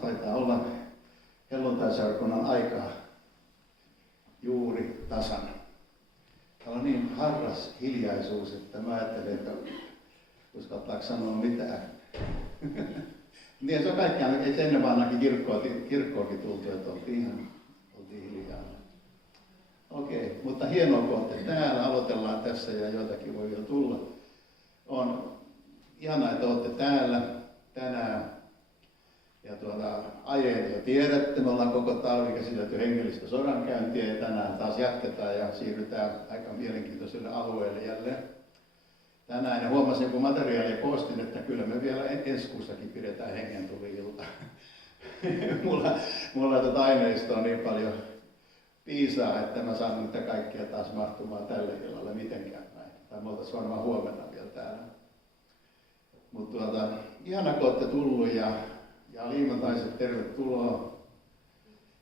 taitaa olla helluntaiseurakunnan aikaa juuri tasan. Täällä on niin harras hiljaisuus, että mä ajattelin, että uskaltaako sanoa mitään. Niin se on kaikkiaan, ei ennen vanhakin kirkkoakin tultu, että oltiin hiljaa. Okei, mutta hienoa, kun olette täällä, aloitellaan tässä ja joitakin voi vielä tulla. On ihanaa, että olette täällä tänään. Ja aiheet jo tiedätte, me ollaan koko talvi käsitelty hengellistä sodankäyntiä ja tänään taas jatketaan ja siirrytään aika mielenkiintoiselle alueelle jälleen. Tänään ja huomasin, kun materiaalia koostin, että kyllä me vielä ensi kuussakin pidetään hengentuli-ilta. mulla aineistoa on niin paljon piisaa, että mä saan niitä kaikkia taas mahtumaan tälle illalle mitenkään näin. Tai me oltaisiin varmaan huomenna vielä täällä. Mutta ihana, kun olette tullut ja liimantaiset, tervetuloa.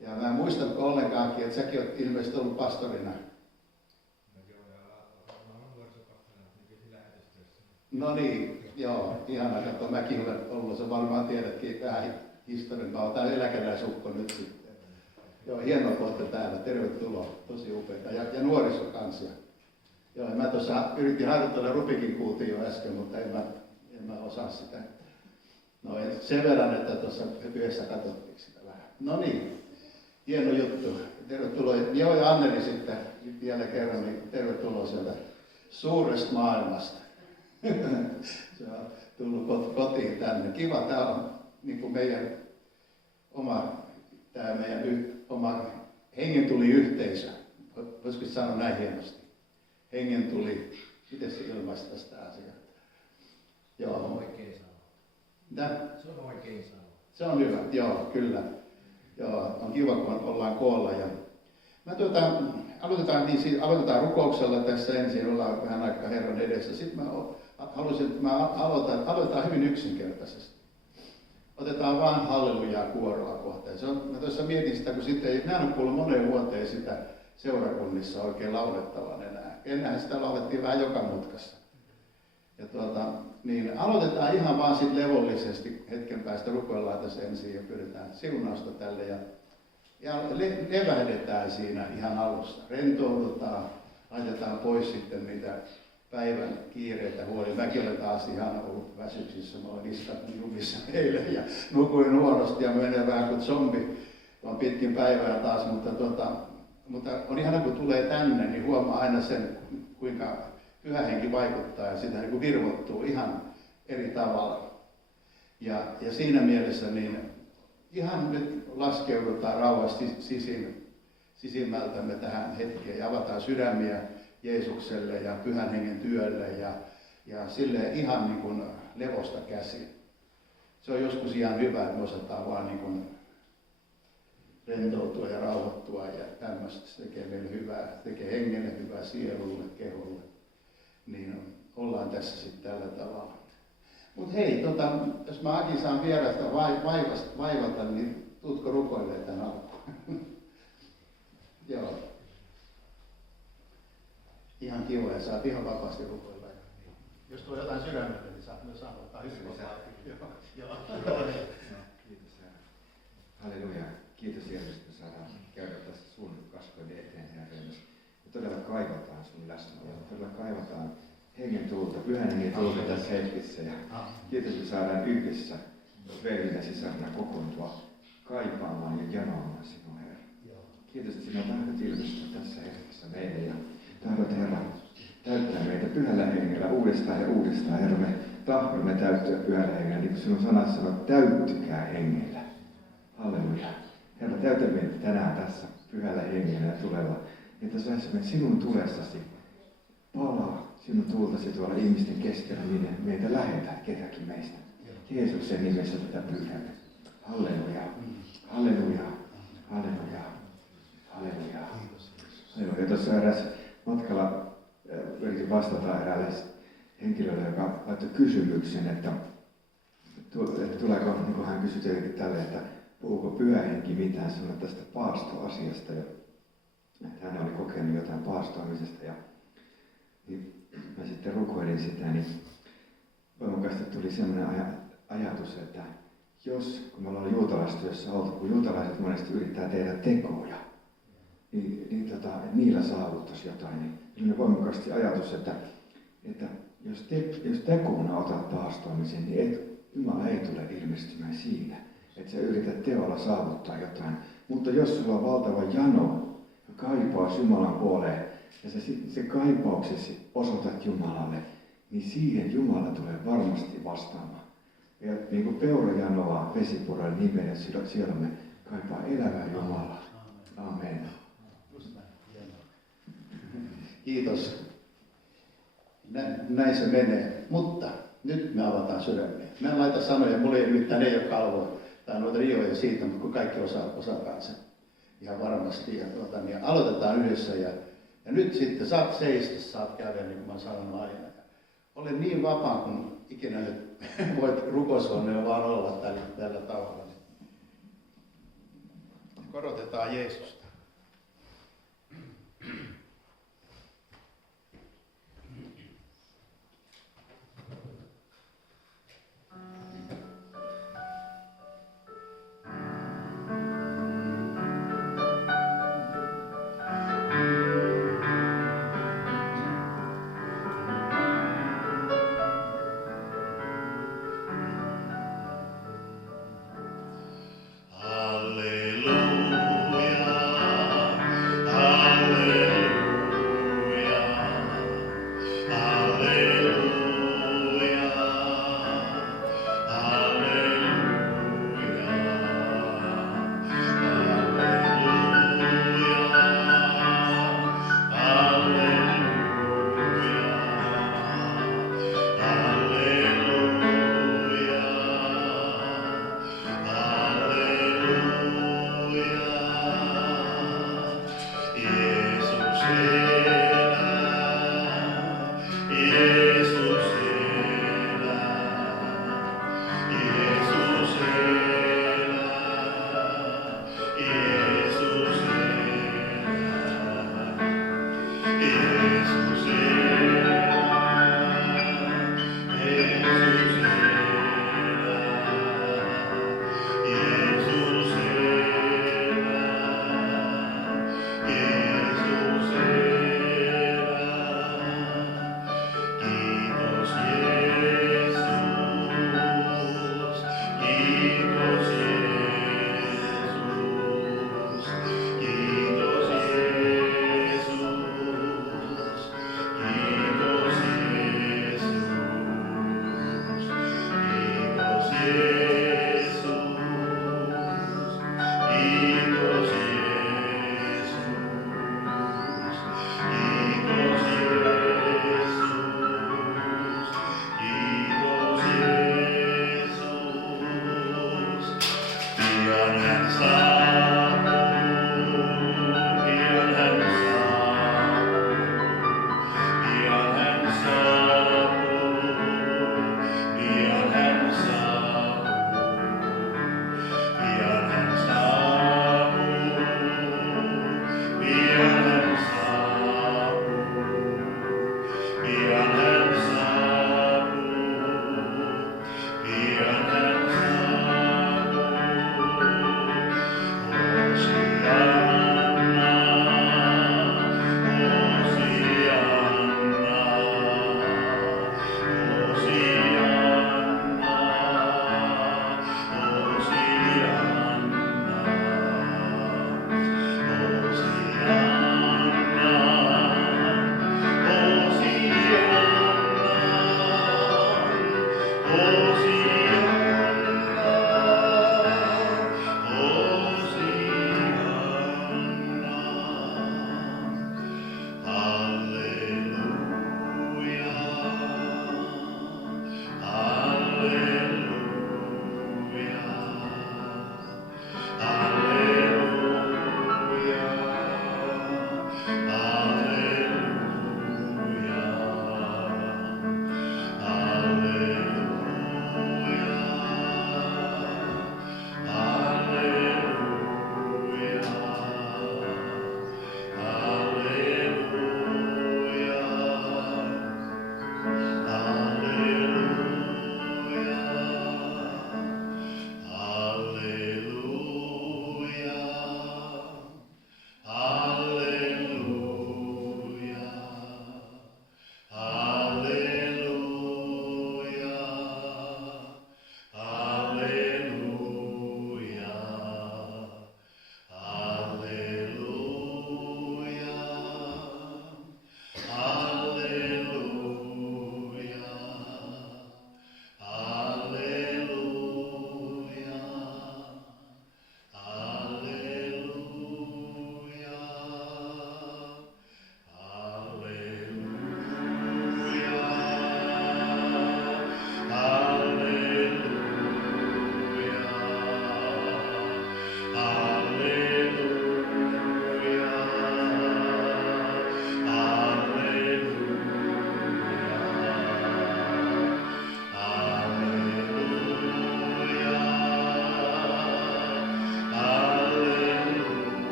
Ja mä en muistanko ollenkaankin, että säkin olet ilmeisesti ollut pastorina. No niin, joo, ihana, katso, mäkin olen ollut, sä varmaan tiedätkin vähän historian, mä otan eläkeläisukko nyt sitten. Joo, hienoa, kun olette täällä, tervetuloa, tosi upeita, ja nuoriso kanssa. Joo, mä tuossa yritin harjoitella, Rupikin kuultiin jo äsken, mutta en mä osaa sitä. No sen verran, että tuossa yhdessä katsottiin sitä vähän. No niin, hieno juttu, tervetuloa. Joo, ja Anneli sitten vielä kerran, niin tervetuloa sieltä suuresta maailmasta. Se on tullut kotiin tänne. Kiva, tää on niin kuin meidän oma hengentuli-yhteisö. Voisiko sanoa näin hienosti? Hengentuli, miten se ilmaisi tästä asiaa? Joo. Se on oikein sanoa. Mitä? Se on oikein sanoa. Se on hyvä, joo, kyllä. Joo, on kiva, kun ollaan koolla. Ja aloitetaan rukouksella tässä ensin, ollaan vähän aikaa Herran edessä. Sitten mä haluaisin, että aloitetaan hyvin yksinkertaisesti. Otetaan vaan hallelujaa kuoroa kohtaan. Mä tuossa mietin sitä, kun sitten ei ole kuullut moneen vuoteen sitä seurakunnissa oikein laulettavan enää. Ennenhän sitä laulettiin vähän joka mutkassa. Ja niin aloitetaan ihan vaan sit levollisesti, hetken päästä rukoillaan tässä ensin ja pyydetään siunausta tälle ja levähdetään siinä ihan alussa. Rentoudutaan, laitetaan pois sitten niitä päivän kiireitä huoli. Mäkin olen taas ihan ollut väsyksissä, mä olen istannut jumissa eilen ja nukuin huonosti ja menee vähän kuin zombi. On pitkin päivää taas, mutta on ihana kun tulee tänne, niin huomaa aina sen, kuinka Pyhä Henki vaikuttaa ja sitä niin kuin virvottuu ihan eri tavalla. Ja siinä mielessä niin ihan nyt laskeudutaan rauhassa sisimmältämme tähän hetkeen ja avataan sydämiä Jeesukselle ja Pyhän Hengen työlle ja silleen ihan niin kuin levosta käsin. Se on joskus ihan hyvä, että me osataan vaan niin kuin rentoutua ja rauhoittua ja tämmöistä. Se tekee meille hyvää, tekee hengelle hyvää, sielulle, keholle. Niin ollaan tässä sitten tällä tavalla. Mutta hei, jos mä Aki saan vierasta vaivata, niin tuutko rukoilemaan tämän alkuun? Joo. Ihan kiva ja saat ihan vapaasti rukoilla. Jos tulee jotain sydämelle, niin saat myös aloittaa hyvin vapaasti. Joo. Kiitos Halleluja. Kiitos Jeesus, että saadaan käydä tässä sun kasvojen eteen, Herra. Me todella kaivataan sun läsnäoloa. Todella kaivataan hengen tulta, Pyhän Hengen tulta tässä hetkessä. Ja kiitos, että saadaan yhdessä veljinä sisarina kokoontua kaipaamaan ja janoamaan sinua, Herra. Kiitos, että sinä tahdot ilmestyä tässä hetkessä meille ja tahdot, Herra, täyttää meitä Pyhällä Hengellä uudestaan ja uudestaan. Herra, me tahdomme täyttyä Pyhällä Hengellä, niin kuin sinun sanasi sanoo, täyttykää hengellä. Halleluja. Herra, täytä meitä tänään tässä Pyhällä Hengellä ja tulella, että saisimme sinun tulessasi palaa sinun tultasi tuolla ihmisten keskellä, niin meitä lähetät ketäkin meistä. Jeesuksen nimessä tätä pyydämme. Halleluja. Halleluja. Halleluja. Halleluja. Halleluja. Tuossa eräs matkalla yritin vastata eräälle henkilölle, joka laittoi kysymyksen, että tuleeko, niin kuin hän kysyi tietenkin tälle, että puhuuko Pyhä Henki mitään sanoa tästä paastoasiasta. Että hän oli kokenut jotain paastoamisesta ja niin mä sitten rukoilin sitä, niin voimakkaasti tuli sellainen ajatus, että kun me ollaan juutalaistyössä oltu, kun juutalaiset monesti yrittää tehdä tekoja, niillä saavuttaisi jotain, niin voimakkaasti ajatus, että jos tekona otat paastoamisen, niin Jumala ei tule ilmestymään siinä, että sä yrität teolla saavuttaa jotain. Mutta jos sulla on valtava jano, ja kaipaus Jumalan puoleen, ja se kaipauksesi osoitat Jumalalle, niin siihen Jumala tulee varmasti vastaamaan. Ja niin kuin peura janoaa vesipuroille niin meidän sielumme kaipaa elävää Jumalaa. Amen. Kiitos. Näin se menee. Mutta nyt me avataan sydämiä. Mä en laita sanoja, mulla ei nimittäin ei ole kalvoja tai noita rioja siitä, mutta kun kaikki osataan sen ihan varmasti. Ja aloitetaan yhdessä ja nyt sitten saat seistä, saat käydä niin kuin mä sanon aina. Ja olen niin vapaa kuin ikinä nyt voit rukoushuoneella vaan olla tällä tavalla. Korotetaan Jeesusta. Alleluia.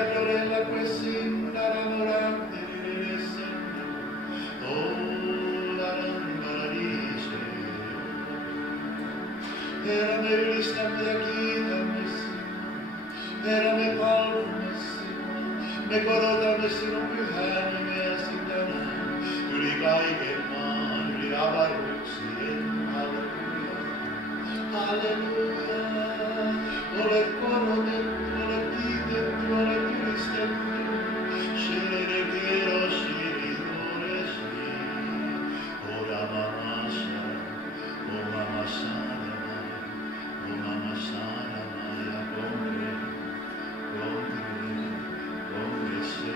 adorella questa ramorante di oh la rambaradice Herra, me ylistämme ja kiitämme sinua. Herra, me palvomme sinua. Me korotamme sinun pyhää nimeäsi tänään. Yli kaiken maan, yli avaruuksien. Halleluja. Halleluja. Olet korotettu, olet kiitetty, olet ylistetty. Shere kero shiri toreshi. Ora mamasa, o mamasa. Mama sana maya kongre se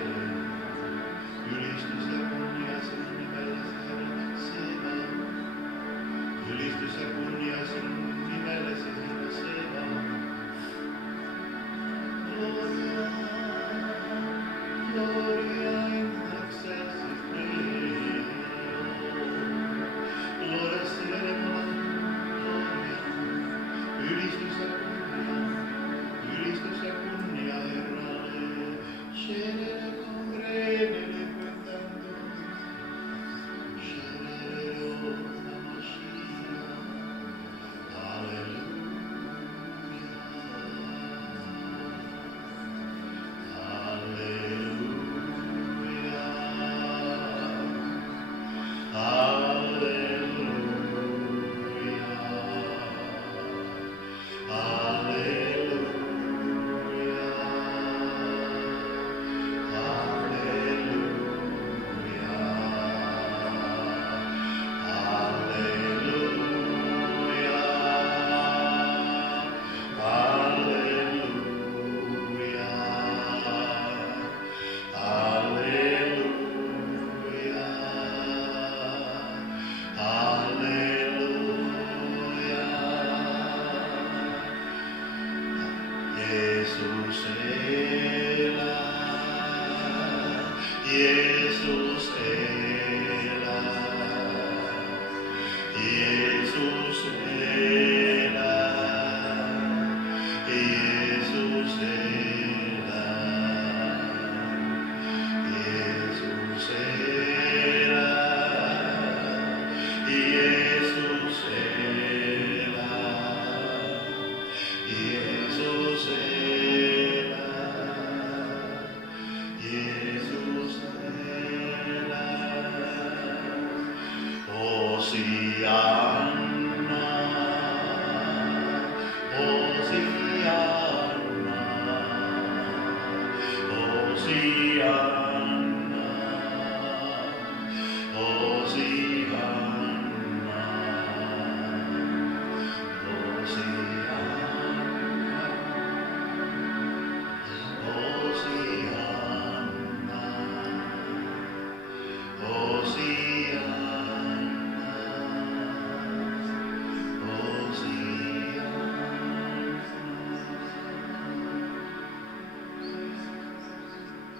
ylistys ja kunnia sen nimellesi Herra Seva. Ylistys ja kunnia sen nimellesi Herra Seva. Gloria, gloria in excelsis Deo. Gloria seremona. Ylistys ja kunnia Herralle, scelere congredere quentando, scelere ona Mashiach, Alleluia, Alleluia, Alleluia.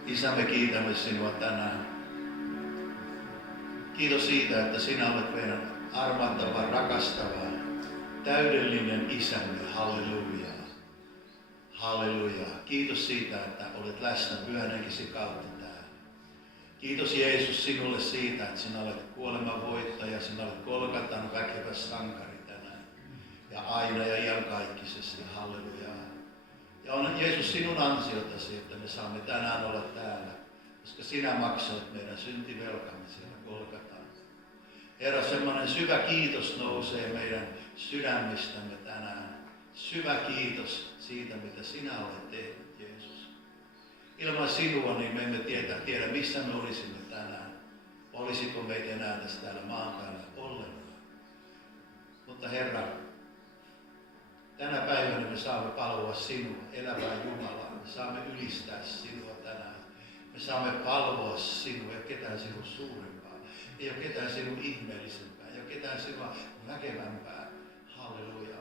Isä, me kiitämme sinua tänään. Kiitos siitä, että sinä olet meidän armahtava, rakastava, täydellinen Isämme. Halleluja. Halleluja. Kiitos siitä, että olet läsnä Pyhän Henkesi kautta täällä. Kiitos Jeesus sinulle siitä, että sinä olet kuoleman voittaja, sinä olet Golgatan väkevä sankari tänään. Ja aina ja iankaikkisesti. Halleluja. Ja on Jeesus sinun ansiotasi, että me saamme tänään olla täällä, koska sinä maksoit meidän syntivelkamme siellä Golgatalla. Herra, semmoinen syvä kiitos nousee meidän sydämistämme tänään. Syvä kiitos siitä, mitä sinä olet tehnyt, Jeesus. Ilman sinua niin me emme tiedä missä me olisimme tänään. Olisiko meitä enää tässä täällä maan päällä ollenkaan. Mutta Herra, tänä päivänä me saamme palvoa sinua, elävää Jumalaa. Me saamme ylistää sinua tänään. Me saamme palvoa sinua, ei ole ketään sinun suurempaa. Ei ole ketään sinun ihmeellisempää. Ei ole ketään sinua väkevämpää. Halleluja.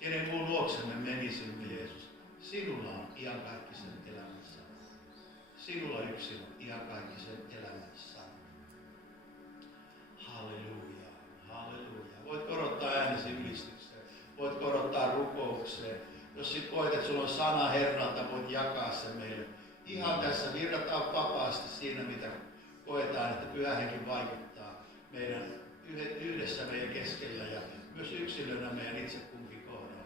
Kenen muun luoksemme menisimme, Jeesus? Sinulla on iankaikkisen elämässä. Sinulla yksin on iankaikkisen elämässä. Halleluja. Halleluja. Voit korottaa äänesi ylistykseen. Voit korottaa rukoukseen. Jos sit koet, että sulla on sana Herralta, voit jakaa se meille Ihan tässä virrataan vapaasti siinä, mitä koetaan, että Pyhä Henki vaikuttaa meidän yhdessä meidän keskellä ja myös yksilönä meidän itse kunkin kohdalla.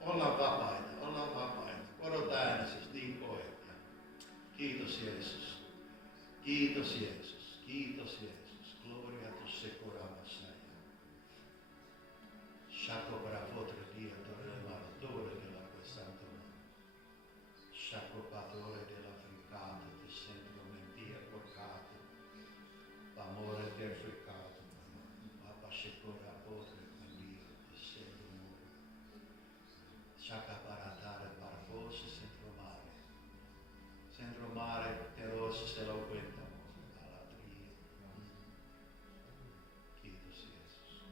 Ollaan vapaita, ollaan vapaita. Odota äänesi, jos niin koet. Kiitos Jeesus. Kiitos Jeesus. Kiitos Jeesus. Gloria tu se coramassa. Shako para potre dia torre la torre de la santo. Shako patore de la fricato de centro mentia porcato. Amore del fricato. Papa shekora potre dia de centro muro. Shaka para dare parvosi centro mare. Centro mare teroso se lo cuenta. Kiitos Jeesus.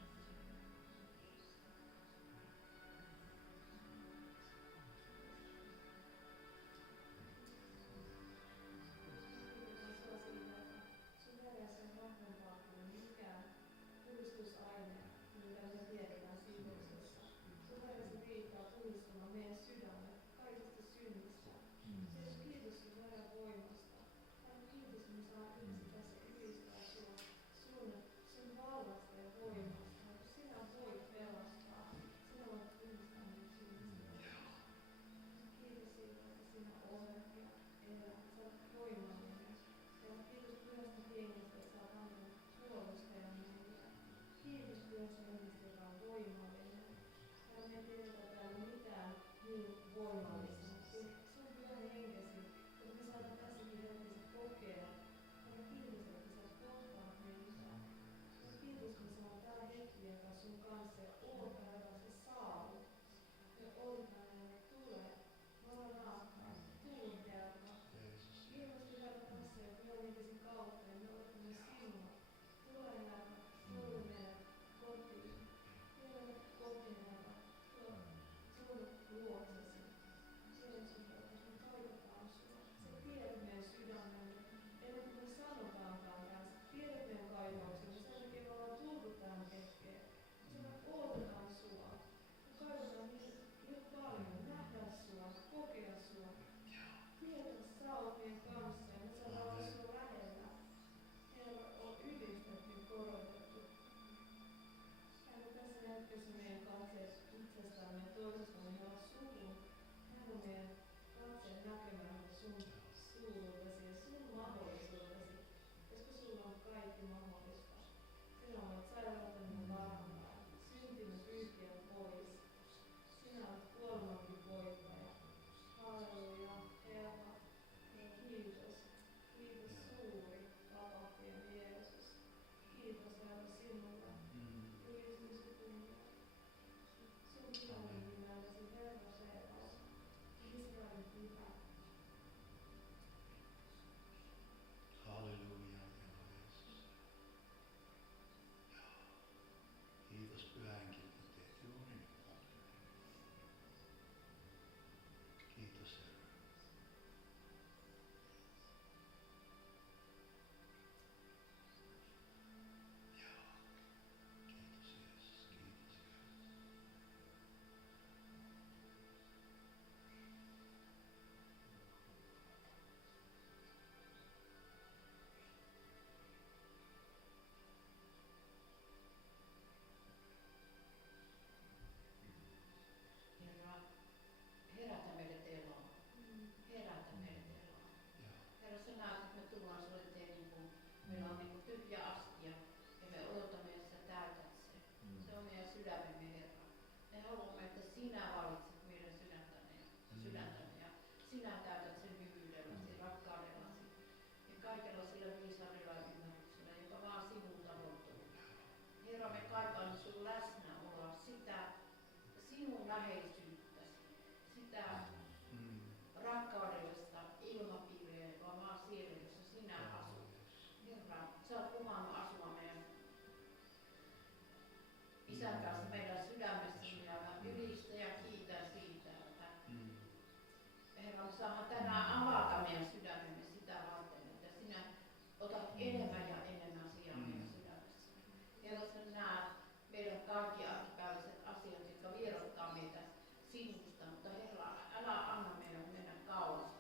Herra, älä anna meidän mennä kauas,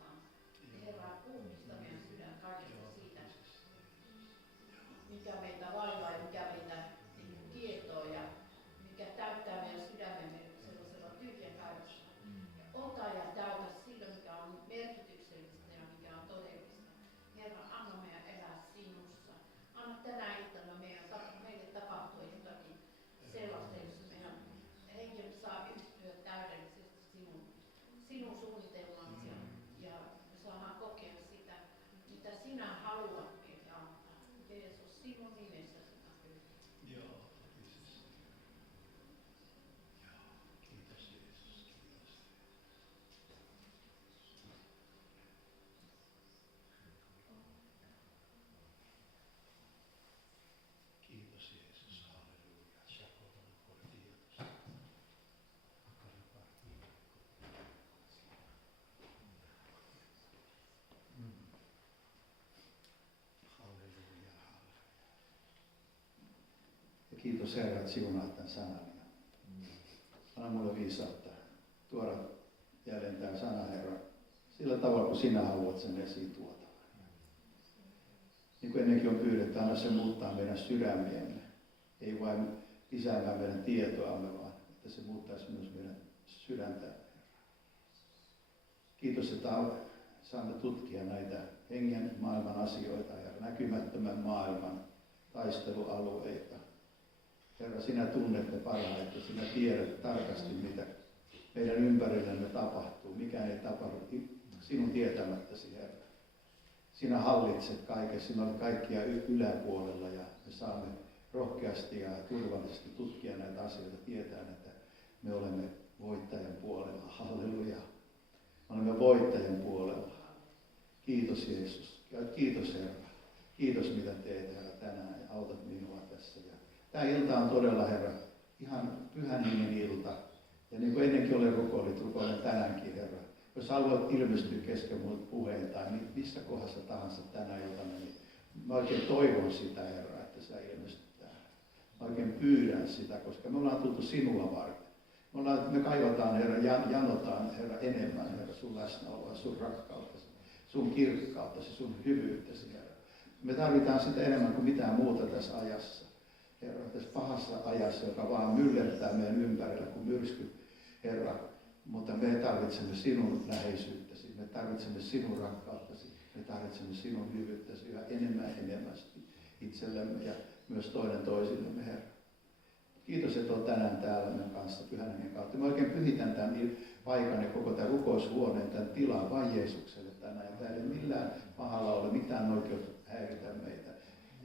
Herra, mikä meitä vaivaa ja mikä meitä kietoo ja mikä täyttää meidän sydämemme sellaisella tyhjäkäytössä. Ota ja täytä sillä, mikä on merkityksellistä ja mikä on todellista. Herra, anna meidän elää sinussa. Anna tänä iltana meille tapahtua jotakin sellaista, jossa meidän henki saa yhtyä täydellisesti sinun suunnitelmaasi ja me saadaan kokea sitä, mitä sinä haluat meille antaa. Jeesus, sinun nimessäsi mä pyydän. Joo, Jeesus. Joo, kiitos Jeesus. Kiitos Jeesus, halleluja. Shakotan kortiatus. Halleluja, halleluja. Ja kiitos Herra, että siunaat tämän sanan. Anna mulle viisautta tuoda jälleen tämä sana, Herra, sillä tavalla, kun sinä haluat sen esiin tuoda. Niin kuin ennenkin on pyydetty, anna se muuttaa meidän sydämiemme. Ei vain lisäämään meidän tietoamme, vaan että se muuttaisi myös meidän sydäntä. Kiitos, että saamme tutkia näitä hengen maailman asioita ja näkymättömän maailman taistelualueita. Herra, sinä tunnet ne parhaiten, sinä tiedät tarkasti, mitä meidän ympärillämme tapahtuu. Mikään ei tapahdu sinun tietämättäsi, Herra. Sinä hallitset kaiken, sinä olet kaikkia yläpuolella ja me saamme rohkeasti ja turvallisesti tutkia näitä asioita, tietäen, että me olemme voittajan puolella. Halleluja. Me olemme voittajan puolella. Kiitos Jeesus. Ja kiitos Herra. Kiitos mitä teet Herra tänään ja autat minua tässä. Ja tämä ilta on todella Herra ihan pyhän hengen ilta. Ja niin kuin ennenkin olen rukoilen tänäänkin Herra. Jos haluat ilmestyä kesken mun puheen tai missä kohdassa tahansa tänä iltana, niin mä oikein toivon sitä Herra, että sä ilmestyt tähän. Mä oikein pyydän sitä, koska me ollaan tultu sinua varten. Me kaivataan Herra, janotaan Herra enemmän Herra sun läsnäoloa, sun rakkauttasi, sun kirkkauttasi, sun hyvyyttäsi Herra. Me tarvitaan sitä enemmän kuin mitään muuta tässä ajassa. Herra, tässä pahassa ajassa, joka vaan myllertää meidän ympärillä kuin myrskyt, Herra. Mutta me tarvitsemme sinun läheisyyttäsi, me tarvitsemme sinun rakkauttasi, me tarvitsemme sinun hyvyyttäsi yhä enemmän enemmästi itsellemme ja myös toinen toisillemme, Herra. Kiitos, että olet tänään täällä meidän kanssa Pyhän Hengen kautta. Mä oikein pyhitän tämän paikan ja koko tämän rukoushuoneen, tämän tilan vain Jeesukselle tänään. Ja täällä ei millään pahalla ole mitään oikeutta häiritä meitä.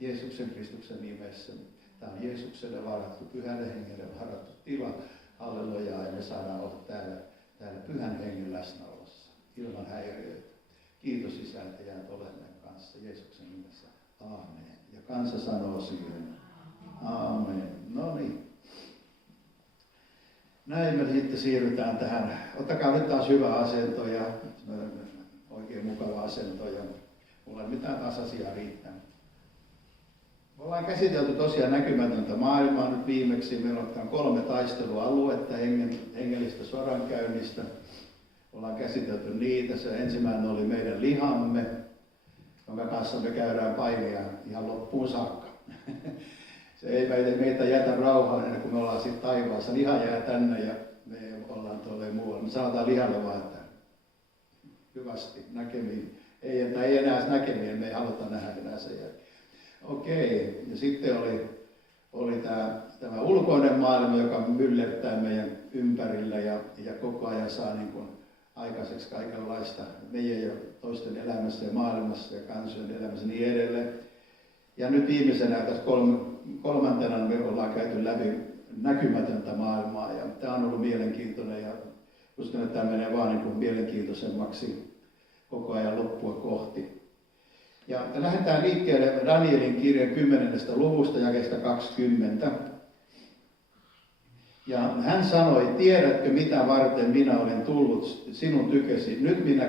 Jeesuksen Kristuksen nimessä. Tämä on Jeesukselle varattu, Pyhälle Hengelle varattu tila. Halleluja, ja me saadaan olla täällä Pyhän Hengen läsnäolossa, ilman häiriöitä. Kiitos Isä, että jäät olemaan kanssa Jeesuksen nimessä. Aamen. Ja kansa sanoo siihen. Aamen. No niin. Näin me sitten siirrytään tähän. Ottakaa nyt taas hyvä asento ja oikein mukava asento. Ja mulla ei mitään taas asiaa riittää. Me ollaan käsitelty tosiaan näkymätöntä maailmaa nyt viimeksi. Meillä on 3 taistelualuetta hengellistä sodankäynnistä. Ollaan käsitelty niitä. Se ensimmäinen oli meidän lihamme, jonka kanssa me käydään painia ihan loppuun saakka. Se ei meitä jätä rauhaan ennen kuin me ollaan sitten taivaassa. Liha jää tänne ja me ollaan tuolla muualla. Me sanotaan lihalle vaan, että hyvästi näkemiin. Ei enää näkemiin, me ei haluta nähdä enää sen jälkeen. Okei, ja sitten oli tämä ulkoinen maailma, joka myllertää meidän ympärillä ja koko ajan saa niin kuin aikaiseksi kaikenlaista meidän ja toisten elämässä ja maailmassa ja kansojen elämässä niin edelleen. Ja nyt viimeisenä tässä kolmantena me ollaan käyty läpi näkymätöntä maailmaa ja tämä on ollut mielenkiintoinen ja uskon, että tämä menee vaan niin kuin mielenkiintoisemmaksi koko ajan loppua kohti. Ja lähdetään liikkeelle Danielin kirjan 10. luvusta jakeesta 20. Ja hän sanoi, tiedätkö mitä varten minä olen tullut sinun tykesi? Nyt minä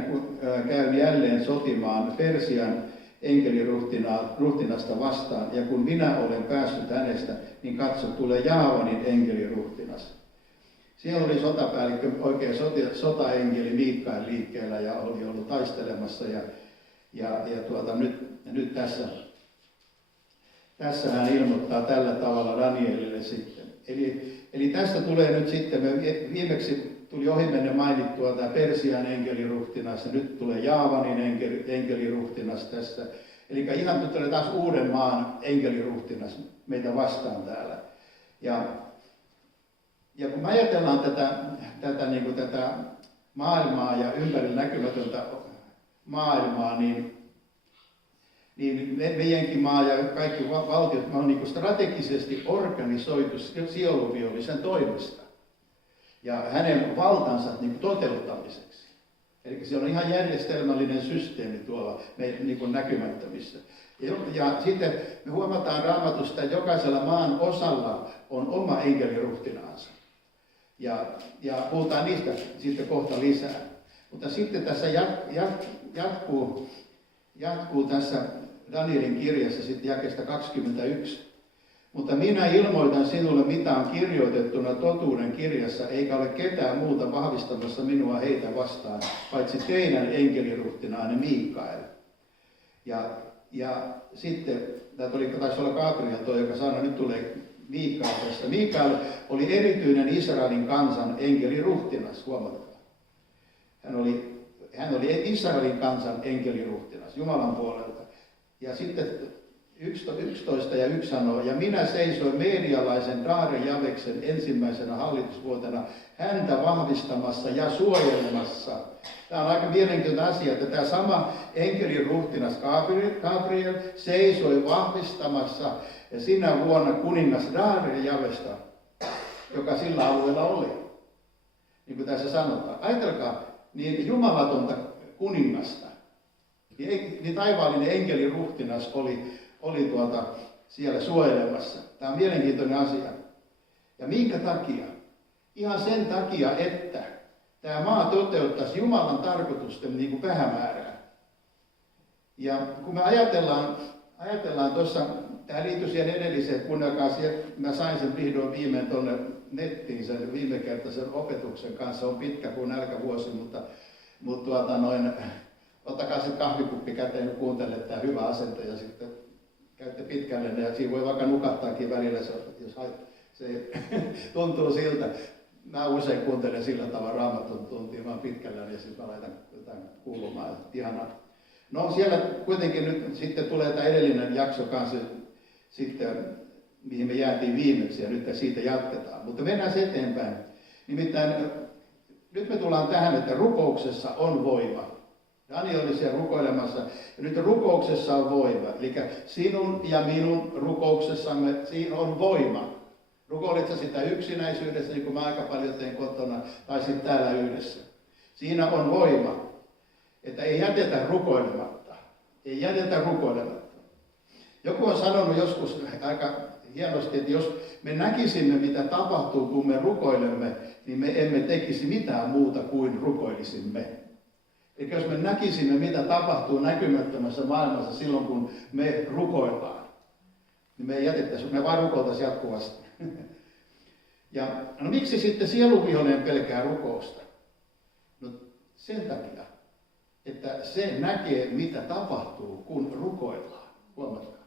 käyn jälleen sotimaan Persian enkeliruhtinasta vastaan. Ja kun minä olen päässyt hänestä, niin katso, tulee Jaavanin enkeliruhtinas. Siellä oli sotapäällikkö, oikein sotaenkeli Miikkael liikkeellä ja oli ollut taistelemassa. Nyt tässä tässä hän ilmoittaa tällä tavalla Danielille sitten. Eli tästä tulee nyt sitten, viimeksi tuli ohimennen mainittua tämä Persian enkeliruhtinas, ja nyt tulee Jaavanin enkeliruhtinas tässä. Eli ihan nyt tulee taas uuden maan enkeliruhtinas meitä vastaan täällä. Ja kun me ajatellaan tätä maailmaa ja ympärillä näkymätöntä maailmaa, niin meidänkin maa ja kaikki valtiot on niin strategisesti organisoitu sielunvihollisen toimesta ja hänen valtansa niin toteuttamiseksi. Eli se on ihan järjestelmällinen systeemi tuolla meidän niin näkymättömissä. Ja sitten me huomataan Raamatusta, että jokaisella maan osalla on oma enkeliruhtinaansa. Ja puhutaan niistä sitten kohta lisää. Mutta sitten tässä jatkuu tässä Danielin kirjassa sitten jakeesta 21. Mutta minä ilmoitan sinulle, mitä on kirjoitettuna totuuden kirjassa, eikä ole ketään muuta vahvistamassa minua heitä vastaan, paitsi teidän enkeliruhtinaanne Mikael. Ja sitten, taisi olla Gabriel joka sanoi, nyt tulee Mikael tässä. Mikael oli erityinen Israelin kansan enkeliruhtinas, huomatkaa. Hän oli Israelin kansan enkeliruhtinas Jumalan puolelta. Ja sitten 11 ja 1 sanoo, ja minä seisoin medialaisen Daare Javeksen ensimmäisenä hallitusvuotena häntä vahvistamassa ja suojelemassa. Tämä on aika mielenkiintoinen asia, että tämä sama enkeliruhtinas Gabriel seisoi vahvistamassa ja sinä vuonna kuningas Daare Javesta, joka sillä alueella oli. Niin kuin tässä sanotaan. Ajatelkaa, niin jumalatonta kuningasta. Niin taivaallinen enkeliruhtinas oli siellä suojelemassa. Tämä on mielenkiintoinen asia. Ja minkä takia? Ihan sen takia, että tämä maa toteuttaisi Jumalan tarkoitusten niin kuin päämäärää. Ja kun me ajatellaan tuossa, tämä liittyy siihen edelliseen, kuunnelkaa, mä sain sen vihdoin viimein tuonne nettiin sen viimekertaisen opetuksen kanssa, on pitkä kuin nälkävuosi, mutta ottakaa se kahvikuppi käteen, kun kuuntelette tämä hyvä asento ja sitten käytte pitkälle ja siinä voi vaikka nukahtaakin välillä, jos se tuntuu siltä. Mä usein kuuntelen sillä tavalla Raamatun tuntia, mä oon pitkällä ja sitten mä laitan jotain kuulumaan. Ihanaa. No siellä kuitenkin nyt sitten tulee tämä edellinen jakso kanssa sitten, mihin me jäätiin viimeksi ja nyt siitä jatketaan. Mutta mennään eteenpäin. Nimittäin nyt me tullaan tähän, että rukouksessa on voima. Daniel oli siellä rukoilemassa ja nyt rukouksessa on voima. Eli sinun ja minun rukouksessamme siinä on voima. Rukoilitko sitä yksinäisyydessä, niin kuin mä aika paljon teen kotona, tai sitten täällä yhdessä. Siinä on voima, että ei jätetä rukoilematta. Ei jätetä rukoilematta. Joku on sanonut joskus aika hienosti, että jos me näkisimme, mitä tapahtuu, kun me rukoilemme, niin me emme tekisi mitään muuta kuin rukoilisimme. Eli jos me näkisimme, mitä tapahtuu näkymättömässä maailmassa silloin, kun me rukoillaan, niin me ei jätettäisi, me vaan rukoiltaisiin jatkuvasti. Ja no miksi sitten sieluvihollinen pelkää rukousta? No sen takia, että se näkee, mitä tapahtuu, kun rukoillaan. Huomatkaa.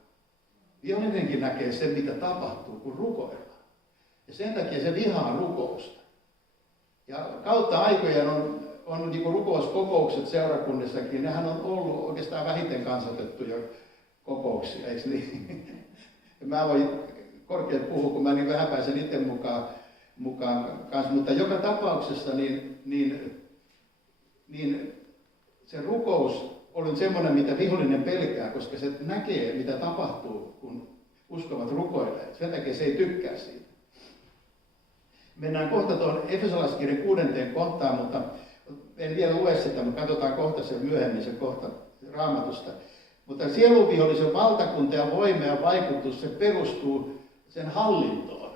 Vihollinenkin näkee sen, mitä tapahtuu, kun rukoillaan. Ja sen takia se vihaa rukousta. Ja kautta aikojen on niin kuin rukouskokoukset seurakunnissakin, nehän on ollut oikeastaan vähiten kansatettuja kokouksia, eikö niin? Ja mä voin korkeasti puhua, kun mä niin vähän pääsen itse mukaan kanssa, mutta joka tapauksessa niin se rukous on semmoinen, mitä vihollinen pelkää, koska se näkee, mitä tapahtuu, kun uskovat rukoilee. Sen takia se ei tykkää siitä. Mennään kohta tuon Efesolaiskirjan 6. kohtaan, mutta en vielä lue sitä, mutta katsotaan kohta sen myöhemmin sen kohta Raamatusta. Mutta sieluvihollisen valtakunta ja voima ja vaikutus, se perustuu sen hallintoon.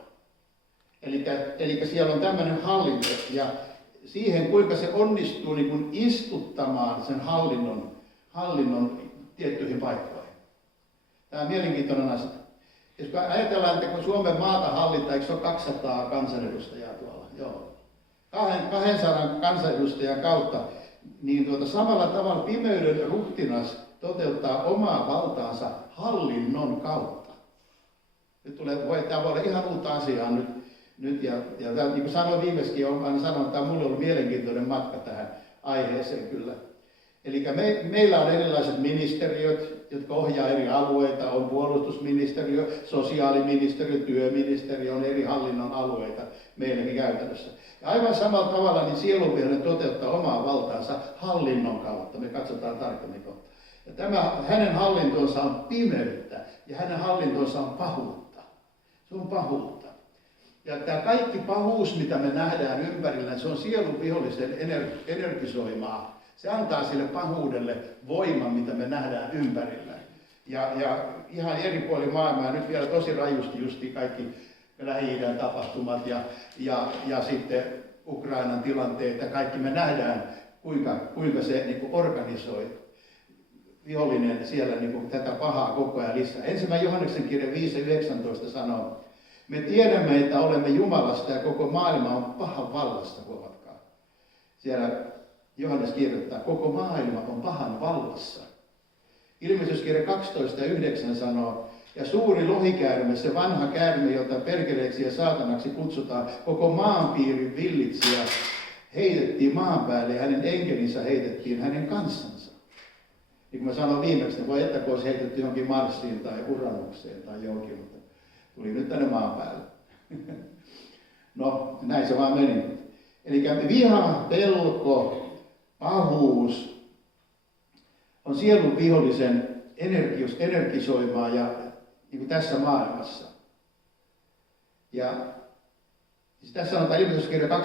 Eli siellä on tämmöinen hallinto ja siihen, kuinka se onnistuu niin kuin istuttamaan sen hallinnon tiettyihin paikkoihin. Tämä on mielenkiintoinen asia. Jos ajatellaan, että kun Suomen maata hallitaan, eikö se ole 200 kansanedustajaa tuolla? Joo. 200 kansanedustajan kautta, niin samalla tavalla pimeyden ruhtinas toteuttaa omaa valtaansa hallinnon kautta. Nyt tämä voi olla ihan uutta asiaa nyt ja niin kuin sanoin viimeiskin, olen sanonut, että tämä on minulle ollut mielenkiintoinen matka tähän aiheeseen kyllä. Eli meillä on erilaiset ministeriöt, jotka ohjaa eri alueita. On puolustusministeriö, sosiaaliministeriö, työministeriö, on eri hallinnon alueita meilläkin käytännössä. Ja aivan samalla tavalla niin sielunvihollinen toteuttaa omaa valtaansa hallinnon kautta. Me katsotaan tarkemmin kohta. Ja hänen hallintonsa on pimeyttä ja hänen hallintonsa on pahuutta. Se on pahuutta. Ja tämä kaikki pahuus, mitä me nähdään ympärillä, se on sielun vihollisen energisoimaa. Se antaa sille pahuudelle voiman, mitä me nähdään ympärillä. Ja ihan eri puolilla maailmaa, nyt vielä tosi rajusti justi kaikki Lähi-idän tapahtumat ja sitten Ukrainan tilanteet ja kaikki me nähdään, kuinka se niin kuin organisoi vihollinen siellä niin kuin tätä pahaa koko ajan lisää. 1. Johanneksen kirja 5.19 sanoo, me tiedämme, että olemme Jumalasta ja koko maailma on pahan vallassa, huomatkaa. Siellä Johannes kirjoittaa, koko maailma on pahan vallassa. Ilmestyskirja 12.9 sanoo, ja suuri lohikäärme, se vanha käärme, jota perkeleeksi ja saatanaksi kutsutaan, koko maanpiirin villitsijä, heitettiin maan päälle ja hänen enkelinsä heitettiin hänen kanssansa. Niin kuin mä sanoin viimeksi, niin voi että kun olisi heitetty johonkin Marsiin tai Uranukseen tai johonkin, mutta tuli nyt tänne maan päälle. No, näin se vaan meni. Eli viha, pelko, pahuus on sielun vihollisen energisoimaa ja niin kuin tässä maailmassa. Ja siis tässä sanotaan ilmestyskirja 12.12,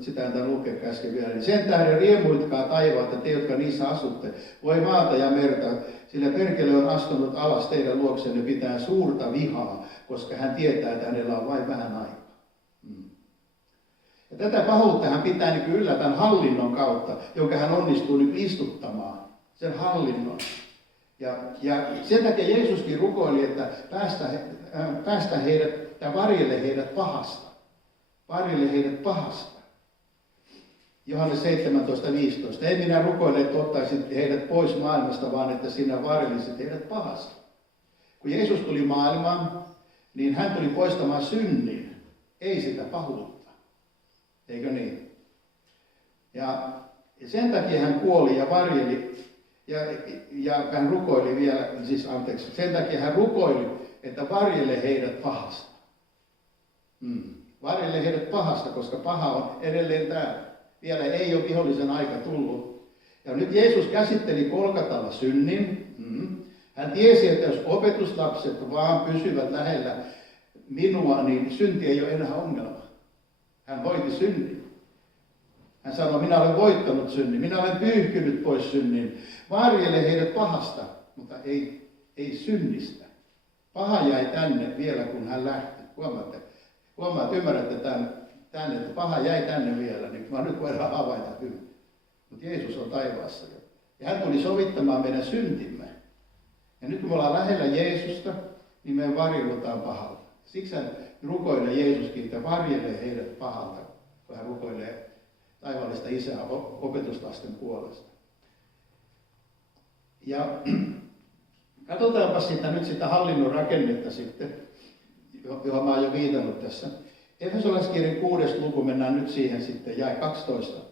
sitä en tämän lukea äsken vielä. Niin sen tähden riemuitkaa taivaata, te jotka niissä asutte, voi maata ja merta, sillä perkele on astunut alas teidän luoksenne pitää suurta vihaa, koska hän tietää, että hänellä on vain vähän aikaa. Ja tätä pahuutta hän pitää niin yllä tämän hallinnon kautta, jonka hän onnistuu niin istuttamaan, sen hallinnon. Ja sen takia Jeesuskin rukoili, että päästä heidät, tai varjelle heidät pahasta. Varjelle heidät pahasta. Johannes 17.15. Ei minä rukoile, että ottaisit heidät pois maailmasta, vaan että sinä varjelisit heidät pahasta. Kun Jeesus tuli maailmaan, niin hän tuli poistamaan synnin, ei sitä pahuutta. Eikö niin? Ja sen takia hän kuoli ja varjeli, ja hän rukoili vielä, sen takia hän rukoili, että varjele heidät pahasta. Varjele heidät pahasta, koska paha on edelleen täällä. Vielä ei ole vihollisen aika tullut. Ja nyt Jeesus käsitteli Golgatalla synnin. Hän tiesi, että jos opetuslapset vaan pysyvät lähellä minua, niin synti ei ole enää ongelma. Hän hoiti synnin. Hän sanoi, minä olen voittanut synnin, minä olen pyyhkinyt pois synnin. Varjele heidät pahasta, mutta ei synnistä. Paha jäi tänne vielä, kun hän lähti. Huomaatte, ymmärrätte tänne, että paha jäi tänne vielä, niin vaan nyt voidaan havaita hyvin. Mutta Jeesus on taivaassa jo. Ja hän tuli sovittamaan meidän syntimme. Ja nyt kun me ollaan lähellä Jeesusta, niin me varjelutaan pahalta. Siksi hän rukoilee Jeesuskin, että varjelee heidät pahalta, kun hän rukoilee taivaallista Isää opetuslasten puolesta. Ja katsotaanpa sitä hallinnon rakennetta sitten, johon mä oon jo viitannut tässä. Efesolaiskirjan 6. luku, mennään nyt siihen sitten, jae 12.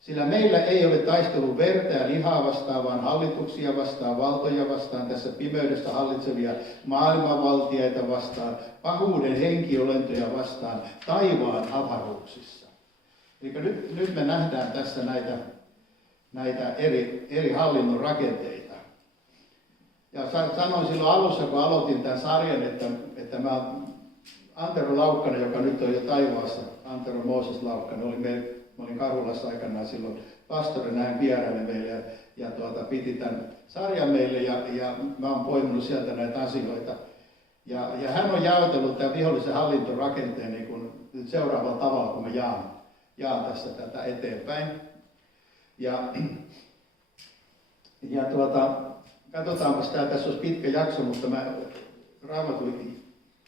Sillä meillä ei ole taistelu verta ja lihaa vastaan, vaan hallituksia vastaan, valtoja vastaan, tässä pimeydessä hallitsevia maailmanvaltiaita vastaan, pahuuden henkiolentoja vastaan, taivaan avaruuksissa. Eli nyt me nähdään tässä näitä eri hallinnon rakenteita. Ja sanoin silloin alussa, kun aloitin tämän sarjan, että mä Antero Laukkanen, joka nyt on jo taivaassa, Antero Mooses Laukkanen, mä olin Karhulassa aikanaan silloin pastorina, hän vieraili meille ja piti tämän sarjan meille ja mä oon poiminut sieltä näitä asioita. Ja hän on jaotellut tämän vihollisen hallintorakenteen niin kuin seuraavalla tavalla, kun mä jaan tässä tätä eteenpäin. Katsotaanpa sitä, tässä olisi pitkä jakso, mutta Raamatun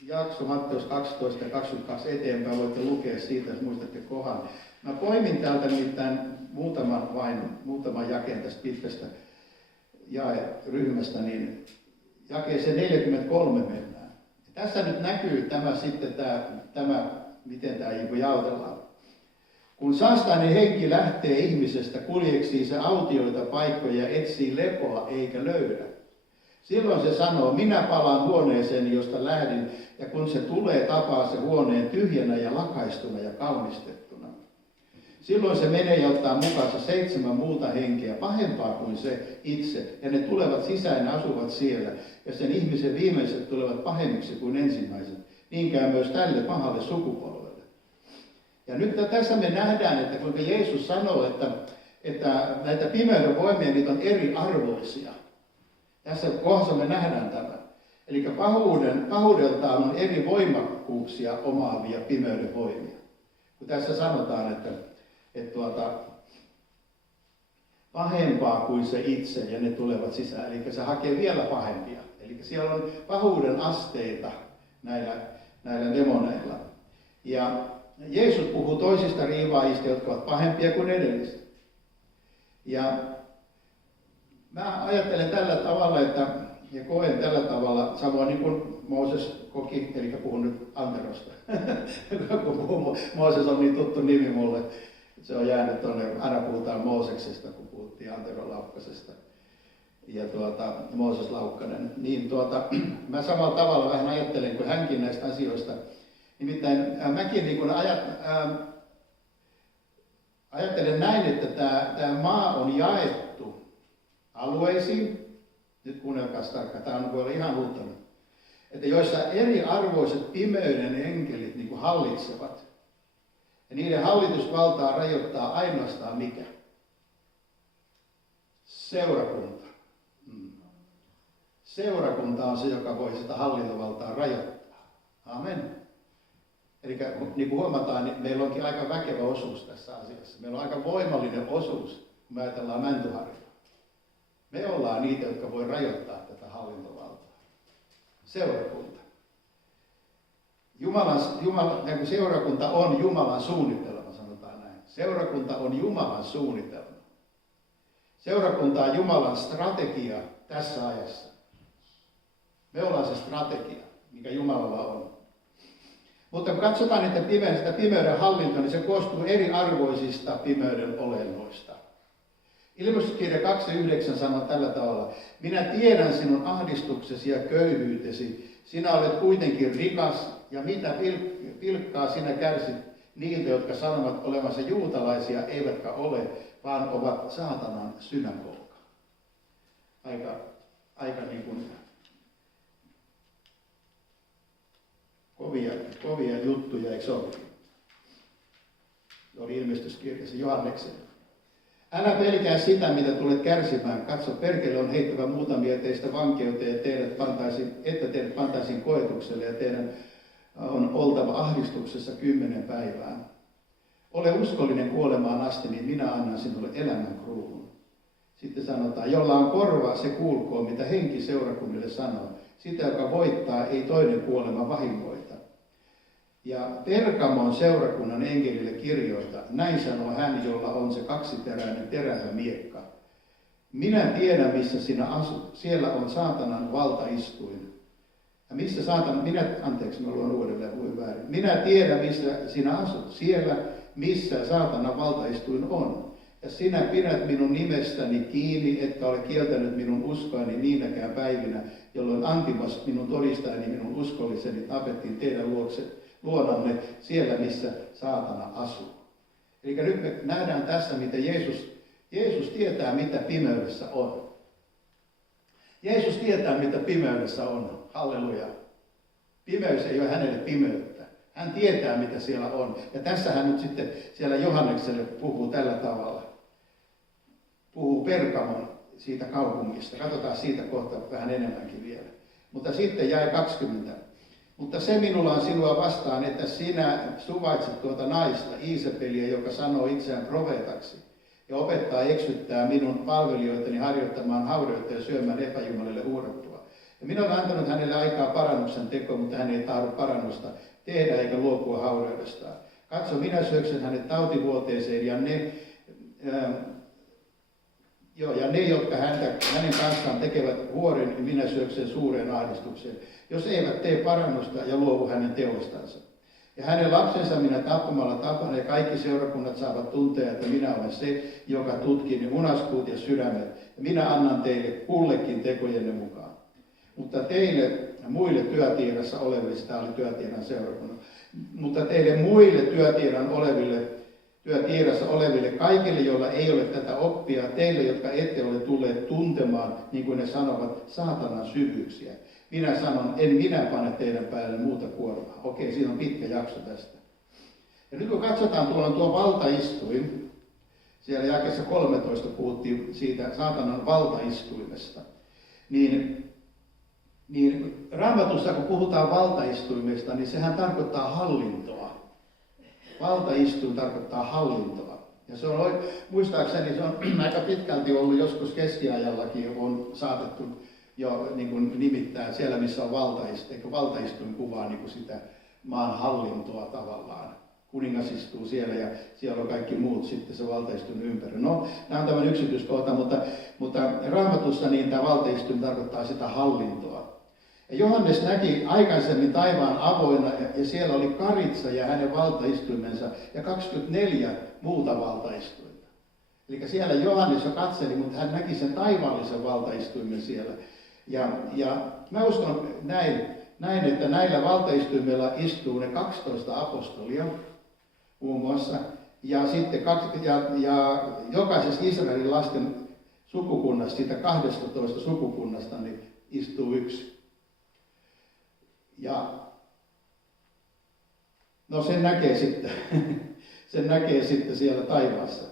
jakso Matteus 12 ja 22 eteenpäin, voitte lukea siitä, jos muistatte kohan. Mä poimin täältä nimittäin muutaman jakeen tästä pitkästä jaeryhmästä, niin jakeeseen 43 mennään. Tässä nyt näkyy tämä sitten, miten tämä jaotellaan. Kun saastainen henki lähtee ihmisestä, kuljeksii se autioita paikkoja ja etsii lepoa eikä löydä. Silloin se sanoo, minä palaan huoneeseen, josta lähdin, ja kun se tulee, tapaa se huoneen tyhjänä ja lakaistuna ja kaunistettuna. Silloin se menee ja ottaa mukaansa 7 muuta henkeä, pahempaa kuin se itse, ja ne tulevat sisään ja asuvat siellä, ja sen ihmisen viimeiset tulevat pahemmiksi kuin ensimmäiset. Niin käy myös tälle pahalle sukupolvelle. Ja nyt tässä me nähdään, että kuinka Jeesus sanoo, että näitä pimeyden voimia, niitä on eriarvoisia. Tässä kohdassa me nähdään tämä. Eli pahoudeltaan on eri voimakkuuksia omaavia pimeyden voimia. Kun tässä sanotaan, että pahempaa kuin se itse ja ne tulevat sisään. Eli se hakee vielä pahempia. Eli siellä on pahuuden asteita näillä demoneilla. Ja Jeesus puhuu toisista riivaajista, jotka ovat pahempia kuin edelliset. Ja mä ajattelen tällä tavalla, ja koen tällä tavalla, samoin niin kuin Mooses koki, eli puhun nyt Anterosta. Kun Mooses on niin tuttu nimi mulle, että se on jäänyt tuonne, aina puhutaan Mooseksesta, kun puhuttiin Antero Laukkasesta. Ja Mooses Laukkanen. Niin mä samalla tavalla vähän ajattelen kuin hänkin näistä asioista. Nimittäin mäkin niin ajattelen näin, että tämä maa on jaettu alueisiin. Nyt kuunnelkaa tarkkaan, tämä voi olla ihan uutta. Että joissa eriarvoiset pimeyden enkelit niin hallitsevat. Ja niiden hallitusvaltaa rajoittaa ainoastaan mikä? Seurakunta. Seurakunta on se, joka voi sitä hallintovaltaa rajoittaa. Amen. Eli niin kuin huomataan, niin meillä onkin aika väkevä osuus tässä asiassa. Meillä on aika voimallinen osuus, kun me ajatellaan Mäntyharjaa. Me ollaan niitä, jotka voi rajoittaa tätä hallintovaltaa. Seurakunta. Seurakunta on Jumalan suunnitelma, sanotaan näin. Seurakunta on Jumalan suunnitelma. Seurakunta on Jumalan strategia tässä ajassa. Me ollaan se strategia, mikä Jumalalla on. Mutta kun katsotaan sitä pimeyden hallintoa, niin se koostuu eriarvoisista pimeyden olennoista. Ilmestyskirja 2.9 sanoo tällä tavalla. Minä tiedän sinun ahdistuksesi ja köyhyytesi. Sinä olet kuitenkin rikas, ja mitä pilkkaa sinä kärsit niiltä, jotka sanovat olevansa juutalaisia, eivätkä ole, vaan ovat saatanan synagoga. Aika niin kuin kovia juttuja, eikö ole? Se oli ilmestyskirjassa Johanneksen. Älä pelkää sitä, mitä tulet kärsimään. Katso, perkele on heittävä muutamia teistä vankeuteen, että teidät pantaisiin koetukselle, ja teidän on oltava ahdistuksessa 10 päivää. Ole uskollinen kuolemaan asti, niin minä annan sinulle elämän kruunun. Sitten sanotaan, jolla on korva, se kuulkoon, mitä henki seurakunnille sanoo. Sitä, joka voittaa, ei toinen kuolema vahingoita. Ja Pergamon seurakunnan enkelille kirjoita, näin sanoo hän, jolla on se kaksiteräinen terävä miekka. Minä tiedän, missä sinä asut. Siellä on saatanan valtaistuin. Ja missä saatanan, mä luen uudelleen, luin väärin. Minä tiedän, missä sinä asut. Siellä, missä saatanan valtaistuin on. Ja sinä pidät minun nimestäni kiinni, etkä ole kieltänyt minun uskoani niinäkään päivinä, jolloin Antipas, minun todistajani, minun uskolliseni, tapettiin teidän luonanne siellä, missä saatana asuu. Eli nyt me nähdään tässä, miten Jeesus tietää, mitä pimeydessä on. Jeesus tietää, mitä pimeydessä on. Halleluja. Pimeys ei ole hänelle pimeyttä. Hän tietää, mitä siellä on. Ja tässä hän nyt sitten siellä Johannekselle puhuu tällä tavalla. Puhuu Pergamon siitä kaupungista. Katsotaan siitä kohta vähän enemmänkin vielä. Mutta sitten jae 20. Mutta se minulla on sinua vastaan, että sinä suvaitset tuota naista, Iisabeliä, joka sanoo itseään profeetaksi ja opettaa eksyttää minun palvelijoitani harjoittamaan haureutta ja syömään epäjumalille uhrattua. Ja minä olen antanut hänelle aikaa parannuksen tekoon, mutta hän ei tahdo parannusta tehdä eikä luopua haureudestaan. Katso, minä syöksyn hänet tautivuoteeseen ja ne Joo, ja ne, jotka hänen kanssaan tekevät huorin, niin minä syökseen suureen ahdistukseen, jos eivät tee parannusta ja luovu hänen teoistansa. Ja hänen lapsensa minä tappamalla tapan, ja kaikki seurakunnat saavat tuntea, että minä olen se, joka tutkii ne munaskuut ja sydämet. Ja minä annan teille kullekin tekojenne mukaan. Mutta teille muille Työtiedassa oleville, tämä oli Työtiedan seurakunnan, mutta teille muille Työtiedassa oleville, kaikille, joilla ei ole tätä oppia, teille, jotka ette ole tulleet tuntemaan, niin kuin ne sanovat, saatanan syvyyksiä. Minä sanon, en minä pane teidän päälle muuta kuormaa. Okei, siinä on pitkä jakso tästä. Ja nyt kun katsotaan, tuolla on tuo valtaistuin. Siellä jakeessa 13 puhuttiin siitä saatanan valtaistuimesta. Niin Raamatussa, kun puhutaan valtaistuimesta, niin sehän tarkoittaa hallintoa. Valtaistuin tarkoittaa hallintoa. Ja se on, muistaakseni se on aika pitkälti ollut joskus keskiajallakin on saatettu jo niin kuin nimittää siellä, missä on valtaistuin, eikö valtaistuin kuvaa niin kuin sitä maan hallintoa tavallaan. Kuningas istuu siellä ja siellä on kaikki muut sitten se valtaistuin ympäri. No, tämä on tämmöinen yksityiskohta, mutta Raamatussa niin tämä valtaistuin tarkoittaa sitä hallintoa. Ja Johannes näki aikaisemmin taivaan avoinna ja siellä oli karitsa ja hänen valtaistuimensa ja 24 muuta valtaistuinta. Eli siellä Johannes jo katseli, mutta hän näki sen taivaallisen valtaistuimen siellä. Ja mä uskon näin, että näillä valtaistuimilla istuu ne 12 apostolia muun muassa. Ja sitten ja jokaisessa Israelin lasten sukukunnasta, siitä 12 sukukunnasta, niin istuu yksi. Ja no sen näkee sitten siellä taivaassa.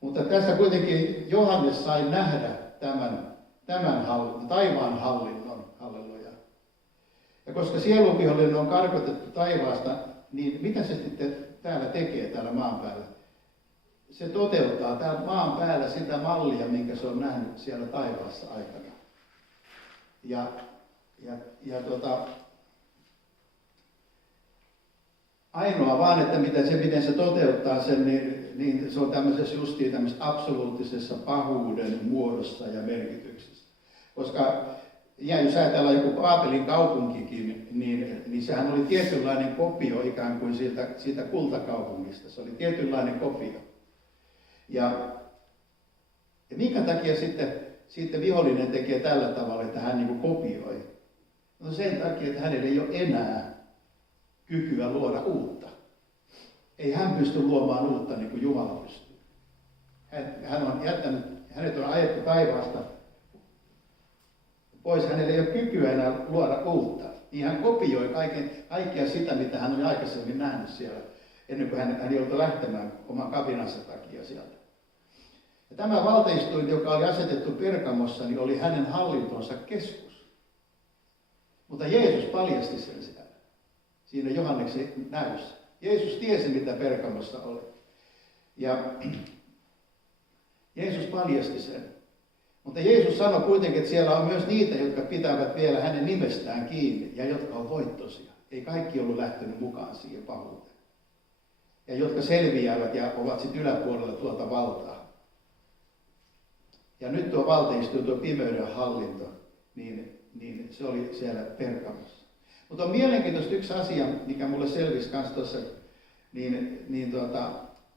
Mutta tässä kuitenkin Johannes sai nähdä tämän taivaan hallinnon, halleluja. Ja koska sielunvihollinen on karkotettu taivaasta, niin mitä se sitten täällä tekee täällä maan päällä? Se toteuttaa täällä maan päällä sitä mallia, minkä se on nähnyt siellä taivaassa aikana. Ainoa vaan, että miten se toteuttaa sen, niin se on tämmöisessä justiin tämmöisessä absoluuttisessa pahuuden muodossa ja merkityksessä. Koska jos ajatellaan joku Baabelin kaupunkikin, niin sehän oli tietynlainen kopio ikään kuin siitä kultakaupungista. Se oli tietynlainen kopio. Ja minkä takia sitten vihollinen tekee tällä tavalla, että hän niin kuin kopioi? No sen takia, että hänellä ei ole enää kykyä luoda uutta. Ei hän pysty luomaan uutta niin kuin Jumala pystyy. Hänet on ajettu taivaasta pois, hänellä ei ole kykyä enää luoda uutta. Niin hän kopioi kaikkea sitä, mitä hän on aikaisemmin nähnyt siellä, ennen kuin hän joutui lähtemään oman kapinansa takia sieltä. Ja tämä valtaistuin, joka oli asetettu Pergamossa, niin oli hänen hallintonsa keskus. Mutta Jeesus paljasti sen siellä. Siinä Johanneksen näyssä. Jeesus tiesi, mitä Pergamossa oli. Ja Jeesus paljasti sen. Mutta Jeesus sanoi kuitenkin, että siellä on myös niitä, jotka pitävät vielä hänen nimestään kiinni ja jotka on voittoisia. Ei kaikki ollut lähtenyt mukaan siihen pahuuteen. Ja jotka selviävät ja ovat sitten yläpuolella tuota valtaa. Ja nyt tuo valtaistuin, tuo pimeyden hallinto, niin se oli siellä Pergamossa. Mutta on mielenkiintoista yksi asia, mikä mulle selvisi myös tuossa,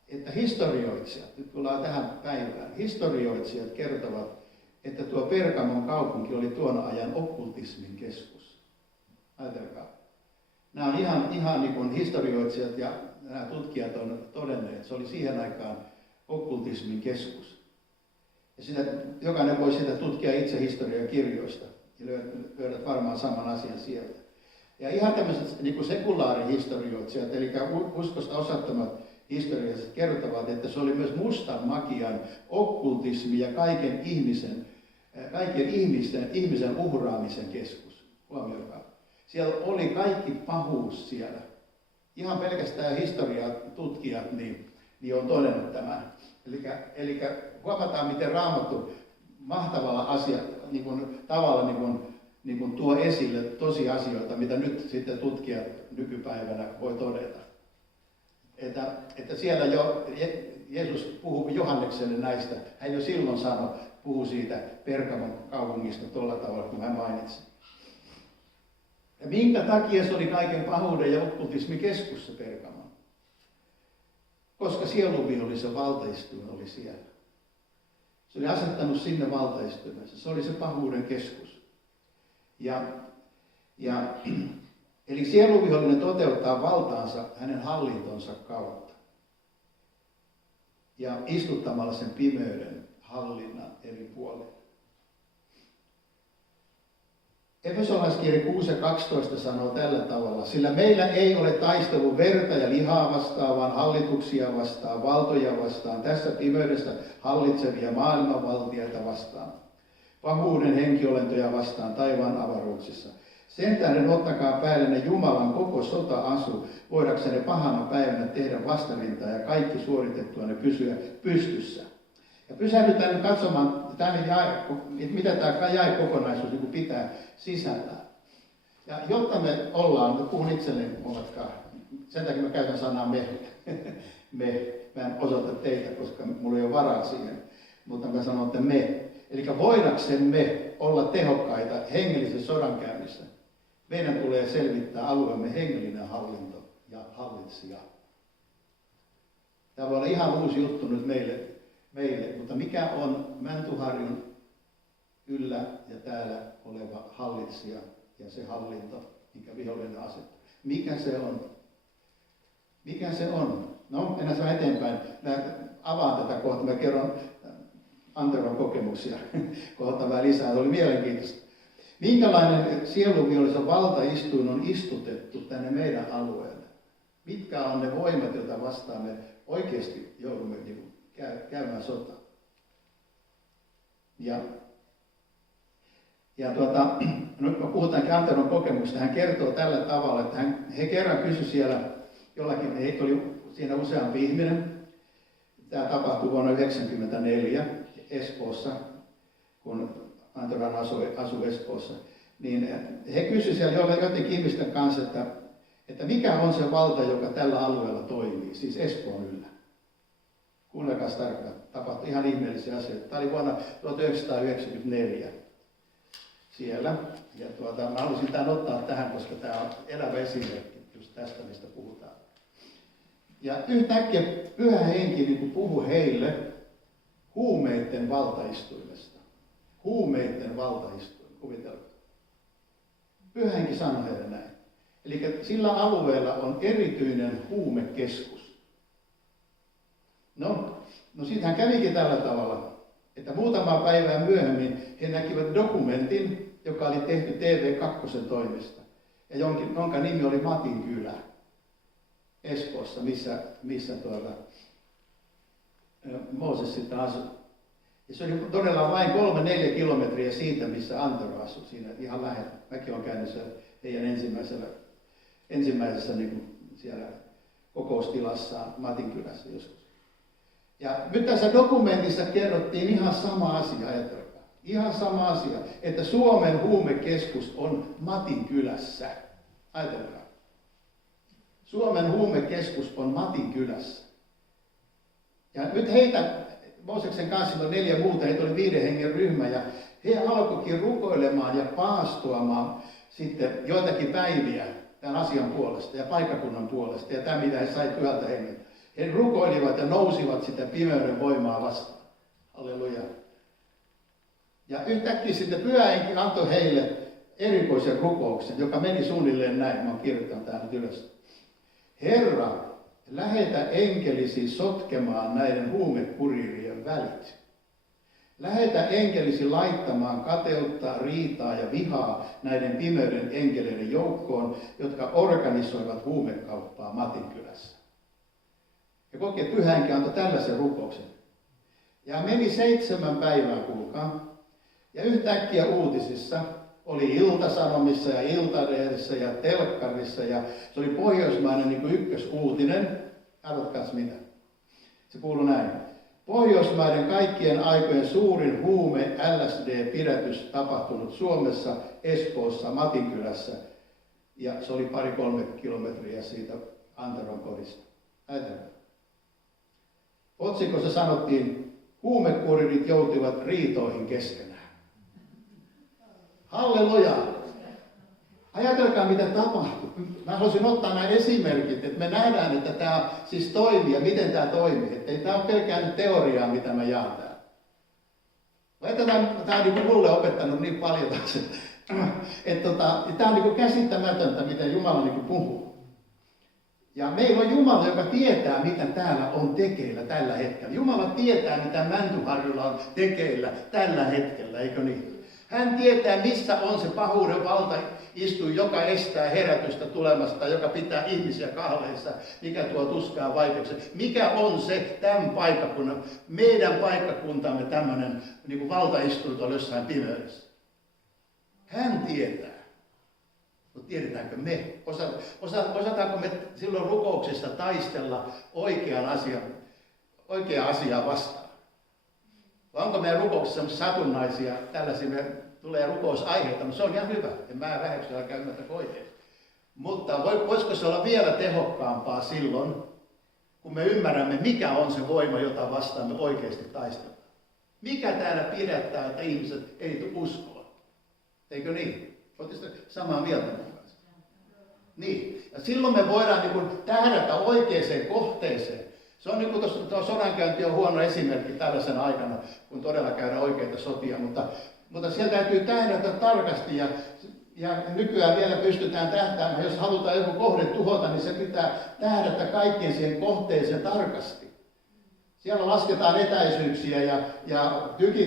että historioitsijat, nyt tullaan tähän päivään, historioitsijat kertovat, että tuo Pergamon kaupunki oli tuon ajan okkultismin keskus. Ajatelkaa. Nämä on ihan niin kuin historioitsijat ja nämä tutkijat on todenneet, että se oli siihen aikaan okkultismin keskus. Ja sitä, jokainen voi sitä tutkia itse historian kirjoista ja löydät varmaan saman asian sieltä. Ja ihan tämmöiset niin kuin sekulaarihistorioitsijat, eli uskosta osattomat historialliset kertovat, että se oli myös mustan magian, okkultismi ja kaiken ihmisen uhraamisen keskus. Huomioikaa. Siellä oli kaikki pahuus siellä. Ihan pelkästään historiatutkijat niin on todennut tämän. Eli huomataan, miten Raamattu mahtavalla tavalla tuo esille tosiasioita, mitä nyt sitten tutkijat nykypäivänä voi todeta. Että siellä jo Jeesus puhui Johannekselle näistä. Hän jo silloin puhui siitä Pergamon kaupungista tuolla tavalla, kun hän mainitsi. Ja minkä takia se oli kaiken pahuuden ja okkultismin keskus se Pergamon? Koska sielunvihollisen valtaistuin oli siellä. Se oli asettanut sinne valtaistuimensa. Se oli se pahuuden keskus. Eli sielunvihollinen toteuttaa valtaansa hänen hallintonsa kautta. Ja istuttamalla sen pimeyden hallinnan eri puolille. Efesolaiskirje 6 ja 12 sanoo tällä tavalla, sillä meillä ei ole taistelu verta ja lihaa vastaan, vaan hallituksia vastaan, valtoja vastaan, tässä pimeydessä hallitsevia maailmanvaltiaita vastaan, pahuuden henkiolentoja vastaan taivaan avaruuksissa. Sen tähden ottakaa päällenne Jumalan koko sota-asu, voidaksenne pahana päivänä tehdä vastarintaa ja kaikki suoritettua ne pysyä pystyssä. Ja pysähdytään nyt katsomaan, mitä tämä jaekokonaisuus niin pitää sisällään. Ja jotta me puhun itselleni, sen takia mä käytän sanaa me. Mä en osoita teitä, koska mulla ei ole varaa siihen, mutta mä sanon, että me. Eli voidaksemme olla tehokkaita hengellisessä sodankäynnissä, meidän tulee selvittää alueemme hengellinen hallinto ja hallitsija. Tämä voi olla ihan uusi juttu nyt meille, mutta mikä on Mäntyharjun yllä ja täällä oleva hallitsija ja se hallinto, mikä vihollinen asettaa? Mikä se on? Mikä se on? No, mennään saa eteenpäin. Mä avaan tätä kohtaa. Mä kerron Anteron kokemuksia kohta vähän lisää. Se oli mielenkiintoista. Minkälainen sielunvihollisen valtaistuin on istutettu tänne meidän alueelle? Mitkä on ne voimat, joita vastaan me oikeasti joudumme käymään sotaa? Nyt kun puhutaankin Anteron kokemuksesta, hän kertoo tällä tavalla, että he kerran kysyi siellä jollakin, heitä oli siinä useampi ihminen. Tämä tapahtui vuonna 1994 Espoossa, kun Antoran asui Espoossa. Niin he kysyivät siellä jotenkin ihmisten kanssa, että mikä on se valta, joka tällä alueella toimii, siis Espoon yllä. Kuunnelkaa tarkkaan, tapahtui ihan ihmeellisiä asioita. Tämä oli vuonna 1994 siellä. Ja mä halusin tämän ottaa tähän, koska tämä on elävä esimerkki just tästä, mistä puhutaan. Ja yhtäkkiä Pyhä Henki niin puhui heille huumeiden valtaistuimesta. Huumeiden valtaistuin, kuvitelkaa. Pyhä Henki sanoi heille näin. Eli sillä alueella on erityinen huumekeskus. No siitähän kävikin tällä tavalla, että muutamaa päivää myöhemmin he näkivät dokumentin, joka oli tehty TV2 toimesta, ja jonka nimi oli Matin kylä Espoossa, missä Mooses sitten asui. Ja se oli todella vain 3-4 kilometriä siitä, missä Antero asui, siinä ihan lähellä. Mäkin olen käynyt siellä heidän ensimmäisessä niin kuin siellä kokoustilassaan Matin kylässä joskus. Ja nyt tässä dokumentissa kerrottiin ihan sama asia, ajatelkaa. Ihan sama asia, että Suomen huumekeskus on Matin kylässä. Ajatelkaa. Suomen huumekeskus on Matin kylässä. Ja nyt Mooseksen kanssa on 4 muuta, heitä oli 5 hengen ryhmä, ja he alkoikin rukoilemaan ja paastoamaan sitten joitakin päiviä tämän asian puolesta ja paikkakunnan puolesta, ja tämä mitä he sai Pyhältä Hengeltä. He rukoilivat ja nousivat sitä pimeyden voimaa vastaan. Halleluja. Ja yhtäkkiä sitten Pyhä Henki antoi heille erikoisen rukouksen, joka meni suunnilleen näin. Mä oon kirjoittanut tämän nyt ylös. Herra, lähetä enkelisi sotkemaan näiden huumekuririen välit. Lähetä enkelisi laittamaan kateutta, riitaa ja vihaa näiden pimeyden enkeleiden joukkoon, jotka organisoivat huumekauppaa Matin kylässä. Ja kokee Pyhä Henki antoi tällaisen rukouksen. Ja meni 7 päivää, kuulkaa. Ja yhtäkkiä uutisissa oli Ilta-Sanomissa ja Iltalehdessä ja telkkarissa, ja se oli pohjoismainen niin kuin ykkösuutinen. Arvatkaas mitä? Se kuului näin. Pohjoismaiden kaikkien aikojen suurin huume LSD-pidätys tapahtunut Suomessa, Espoossa, Matinkylässä. Ja se oli 2-3 kilometriä siitä Anteron kodista. Ajatellaan. Otsikossa sanottiin, huumekuurit joutuivat riitoihin keskenään. Halleluja! Ajatelkaa, mitä tapahtui. Mä haluaisin ottaa nämä esimerkit, että me nähdään, että tämä siis toimii ja miten tämä toimii. Että ei tämä ole pelkää nyt teoriaa, mitä mä jaan täällä. Tämä on niin mulle opettanut niin paljon taas, että tämä on niin käsittämätöntä, miten Jumala niin puhuu. Ja meillä on Jumala, joka tietää, mitä täällä on tekeillä tällä hetkellä. Jumala tietää, mitä Mäntyharjulla on tekeillä tällä hetkellä, eikö niin? Hän tietää, missä on se pahuuden valtaistuin, joka estää herätystä tulemasta, joka pitää ihmisiä kahleissa, mikä tuo tuskaa vaikeuksia. Mikä on se tämän paikkakunnan, meidän paikkakuntamme tämmöinen niin valtaistuin tuolla jossain pimeydessä. Hän tietää. Mutta tiedetäänkö me? Osataanko me silloin rukouksessa taistella oikeaa asiaa vastaan? Vai onko meidän rukouksessa satunnaisia, tällaisia, me tulee rukousaiheita, mutta se on ihan hyvä. En mä väheksy, älkää ymmärtäkö oikein. Mutta voisiko se olla vielä tehokkaampaa silloin, kun me ymmärrämme, mikä on se voima, jota vastaan me oikeasti taistellaan? Mikä täällä pidättää, että ihmiset ei uskoa? Eikö niin? Oletteko samaa mieltä mun kanssa? Niin. Ja silloin me voidaan tähdätä oikeaan kohteeseen. Se on niin kuin tuo sodankäynti on huono esimerkki tällaisena aikana, kun todella käydään oikeita sotia, mutta siellä täytyy tähdätä tarkasti ja nykyään vielä pystytään tähtäämään. Jos halutaan joku kohde tuhota, niin se pitää tähdätä kaikkien siihen kohteeseen tarkasti. Siellä lasketaan etäisyyksiä ja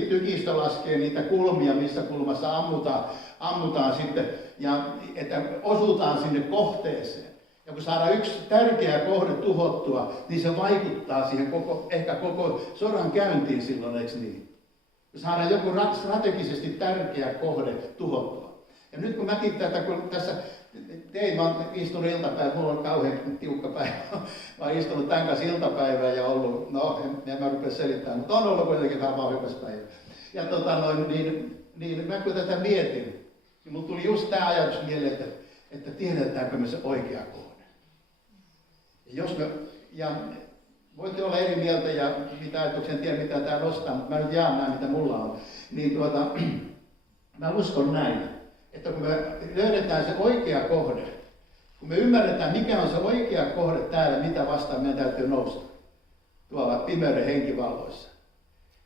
tykistö laskee niitä kulmia, missä kulmassa ammutaan sitten, ja että osutaan sinne kohteeseen. Ja kun saadaan yksi tärkeä kohde tuhottua, niin se vaikuttaa siihen ehkä koko sodan käyntiin silloin, eikö niin? Kun saadaan joku strategisesti tärkeä kohde tuhottua. Ja nyt kun mäkin kun tässä tein, mä oon istunut iltapäivä, mulla on kauhean tiukka päivä. Mä oon istunut tämän kanssa iltapäivää ja ollut, en mä rupea selittämään, mutta on ollut kuitenkin vähän vauhdikas päivä. Ja niin mä kun tätä mietin, niin mulla tuli just tämä ajatus mieleen, että tiedetäänkö me se oikea kohde. Ja voitte olla eri mieltä ja mitä ajatuksia, en tiedä mitä tämä nostaa, mutta mä nyt jaan nämä, mitä mulla on. Niin mä uskon näin, että kun me löydetään se oikea kohde, kun me ymmärretään mikä on se oikea kohde täällä, mitä vastaan meidän täytyy nousta tuolla pimeyden henkivalloissa,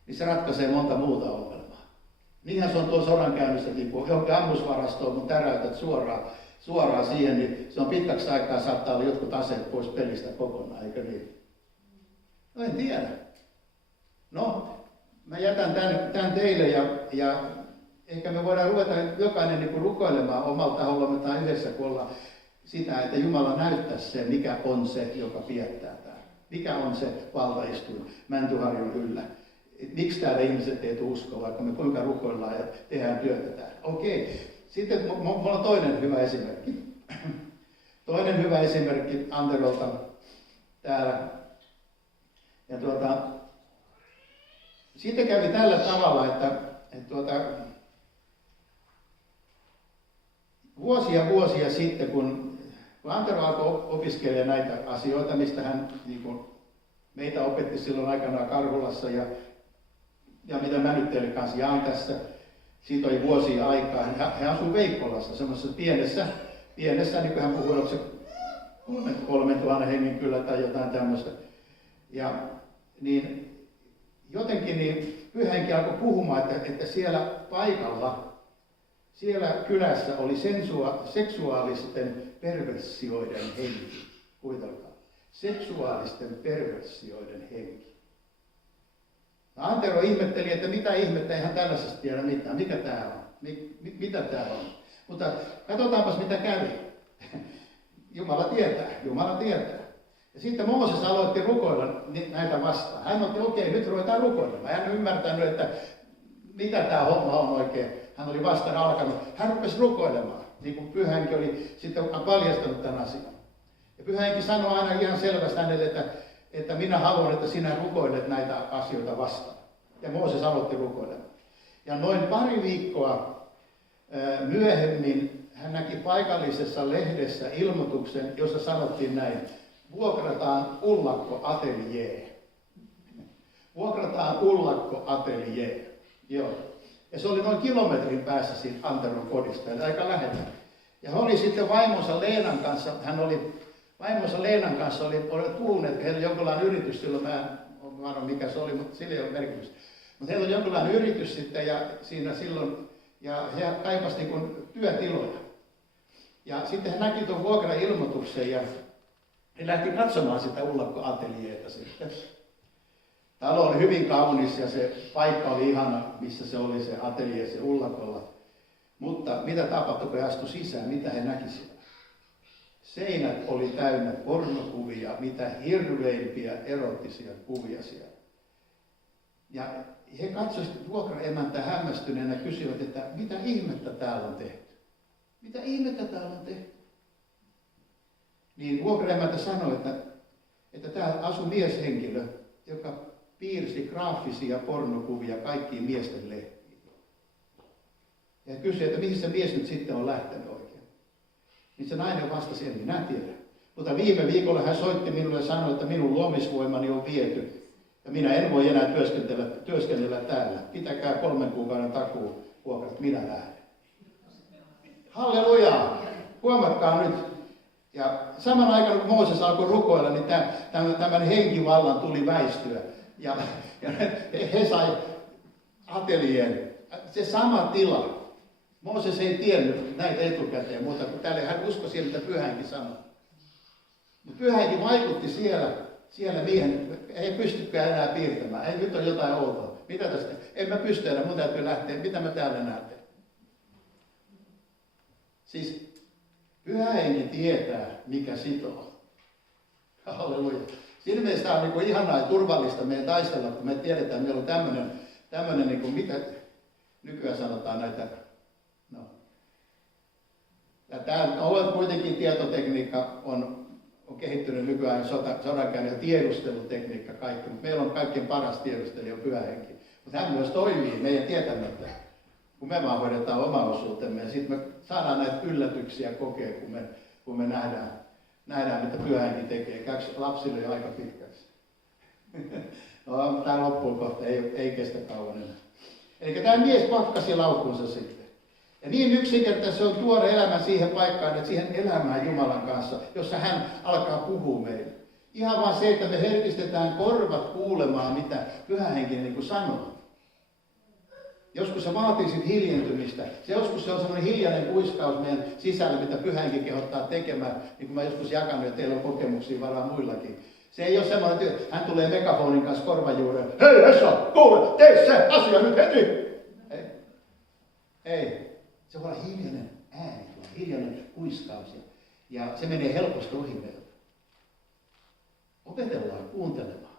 niin se ratkaisee monta muuta ongelmaa. Niinhän se on tuolla sodankäynnissäkin, kun johonkin ammusvarastoon, kun täräytät suoraan siihen, niin se on pitkäksi aikaa saattaa olla jotkut aseet pois pelistä kokonaan, eikö niin? No en tiedä. No, mä jätän tämän teille ja ehkä me voidaan ruveta jokainen niin rukoilemaan omalla tahollamme tai yhdessä, kun ollaan sitä, että Jumala näyttäisi sen, mikä on se, joka pidättää täällä. Mikä on se valtaistuin Mäntyharjun yllä. Miksi täällä ihmiset ei usko, vaikka me kuinka rukoillaan ja tehdään työtä täällä. Okei. Sitten mulla on toinen hyvä esimerkki. Toinen hyvä esimerkki Anterolta täällä. Ja sitten kävi tällä tavalla, että vuosia sitten, kun Antero alkoi opiskelemaan näitä asioita, mistä hän meitä opetti silloin aikanaan Karhulassa ja mitä mä nyt teille kanssa jaan tässä. Siitä oli vuosia aikaa. Hän asui Veikkolassa, semmoisessa pienessä, niin kuin hän puhui, onko se 3000 hengen kyllä tai jotain tämmöistä. Ja niin jotenkin niin Pyhä Henki alkoi puhumaan, että siellä paikalla, siellä kylässä oli seksuaalisten perversioiden henki. Kuitelkaa. Seksuaalisten perversioiden henki. Antero ihmetteli, että mitä ihmettä, eihän tällaisesta tiedä mitään. Mikä tämä on? Mitä tämä on? Mutta katsotaanpas mitä kävi. Jumala tietää. Ja sitten Mooses aloitti rukoilla näitä vastaan. Hän otti, okei, nyt ruvetaan rukoilemaan. Hän ei ymmärtänyt, että mitä tämä homma on oikein. Hän oli vasta alkanut. Hän rupesi rukoilemaan, niin kuin Pyhä Henki oli sitten paljastanut tämän asian. Ja Pyhä Henki sanoi aina ihan selvästi hänelle, että minä haluan, että sinä rukoilet näitä asioita vastaan. Ja Mooses aloitti rukoilemaan. Ja noin pari viikkoa myöhemmin hän näki paikallisessa lehdessä ilmoituksen, jossa sanottiin näin: vuokrataan ullakkoateljee. vuokrataan ullakkoateljee. Joo. Ja se oli noin kilometrin päässä siitä Anteron kodista, eli aika lähellä. Ja hän oli sitten vaimonsa Leenan kanssa, vaimonsa Leenan kanssa oli puhuneet, että heillä oli jonkinlainen yritys, silloin mä en varma mikä se oli, mutta sillä ei ole merkitystä. Mutta heillä oli jonkinlainen yritys sitten ja siinä silloin, ja he kaipasivat niin työtiloja. Ja sitten he näki tuon vuokrailmoituksen ja he lähti katsomaan sitä ullakkoateljeeta sitten. Talo oli hyvin kaunis ja se paikka oli ihana, missä se oli se ateljee, se ullakolla. Mutta mitä tapahtui, kun he astui sisään, mitä he näki siellä? Seinät oli täynnä pornokuvia, mitä hirveimpiä erottisia kuvia siellä. Ja he katsoivat vuokraemäntää hämmästyneenä ja kysyivät, että mitä ihmettä täällä on tehty? Mitä ihmettä täällä on tehty? Niin vuokraemäntä sanoi, että täällä asui mieshenkilö, joka piirsi graafisia pornokuvia kaikkiin miesten lehtiin. Ja kysyi, että mihin se mies nyt sitten on lähtenyt oikein. Niin se nainen vastasi, en minä tiedä. Mutta viime viikolla hän soitti minulle ja sanoi, että minun luomisvoimani on viety. Ja minä en voi enää työskennellä täällä. Pitäkää 3 kuukauden takuuvuokrat, minä lähden. Halleluja! Huomatkaa nyt. Ja saman aikana kun Mooses alkoi rukoilla, niin tämän henkivallan tuli väistyä. Ja he sai ateljeen. Se sama tila. Mooses ei tiennyt näitä etukäteen, mutta tälle hän uskoi siihen, mitä Pyhä Henki sanoi. Mutta Pyhä Henki vaikutti siellä miehen, ei pystykään enää piirtämään. Ei, nyt on jotain outoa. Mitä tästä? En mä pysty enää, mun täytyy lähteä. Mitä mä täällä näette? Siis Pyhä Henki tietää, mikä sitoo. Halleluja. Siinä mielessä on niin ihanaa ja turvallista meidän taistella, kun me tiedetään, että meillä on tämmöinen niin kuin, mitä nykyään sanotaan näitä, no. Ja tämä on kuitenkin tietotekniikka on kehittynyt nykyään sodankäynnin ja tiedustelutekniikka kaikki, mutta meillä on kaikkein paras tiedustelija Pyhä Henki. Mutta hän myös toimii meidän tietämättä, kun me vaan hoidetaan oma osuutemme ja sitten me saadaan näitä yllätyksiä kokea, kun me nähdään, mitä Pyhä Henki tekee. Käykö lapsille jo aika pitkäksi? No, tämä loppuu kohta, ei kestä kauan enää. Eli tämä mies pakkasi laukunsa sitten. Ja niin yksinkertaisesti se on tuoda elämä siihen paikkaan, että siihen elämään Jumalan kanssa, jossa hän alkaa puhua meille. Ihan vaan se, että me herkistetään korvat kuulemaan, mitä Pyhä Henki niin kuin sanoo. Joskus se vaatii sit hiljentymistä. Joskus se on sellainen hiljainen kuiskaus meidän sisällä, mitä Pyhä Henki kehottaa tekemään, niin kuin mä joskus jakanut, ja teillä on kokemuksia varmaan muillakin. Se ei ole semmoinen työ, hän tulee megafonin kanssa korvan juureen. Hei Esa, kuule, tee se asia nyt heti! Ei. Se voi olla hiljainen ääni, hiljainen kuiskaus. Ja se menee helposti ohi meiltä. Opetellaan kuuntelemaan.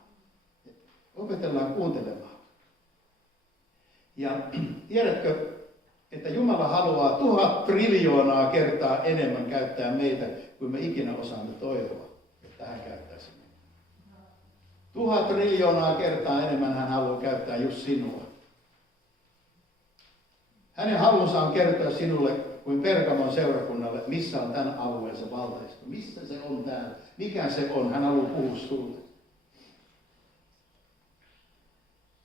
Opetellaan kuuntelemaan. Ja tiedätkö, että Jumala haluaa 1000 triljoonaa kertaa enemmän käyttää meitä, kuin me ikinä osaamme toivoa, että hän käyttäisi meitä. 1000 triljoonaa kertaa enemmän hän haluaa käyttää just sinua. Hänen halunsa on kertoa sinulle kuin Pergamon seurakunnalle, missä on tämän alueensa valtaistu. Missä se on täällä? Mikä se on? Hän haluaa puhua sulle.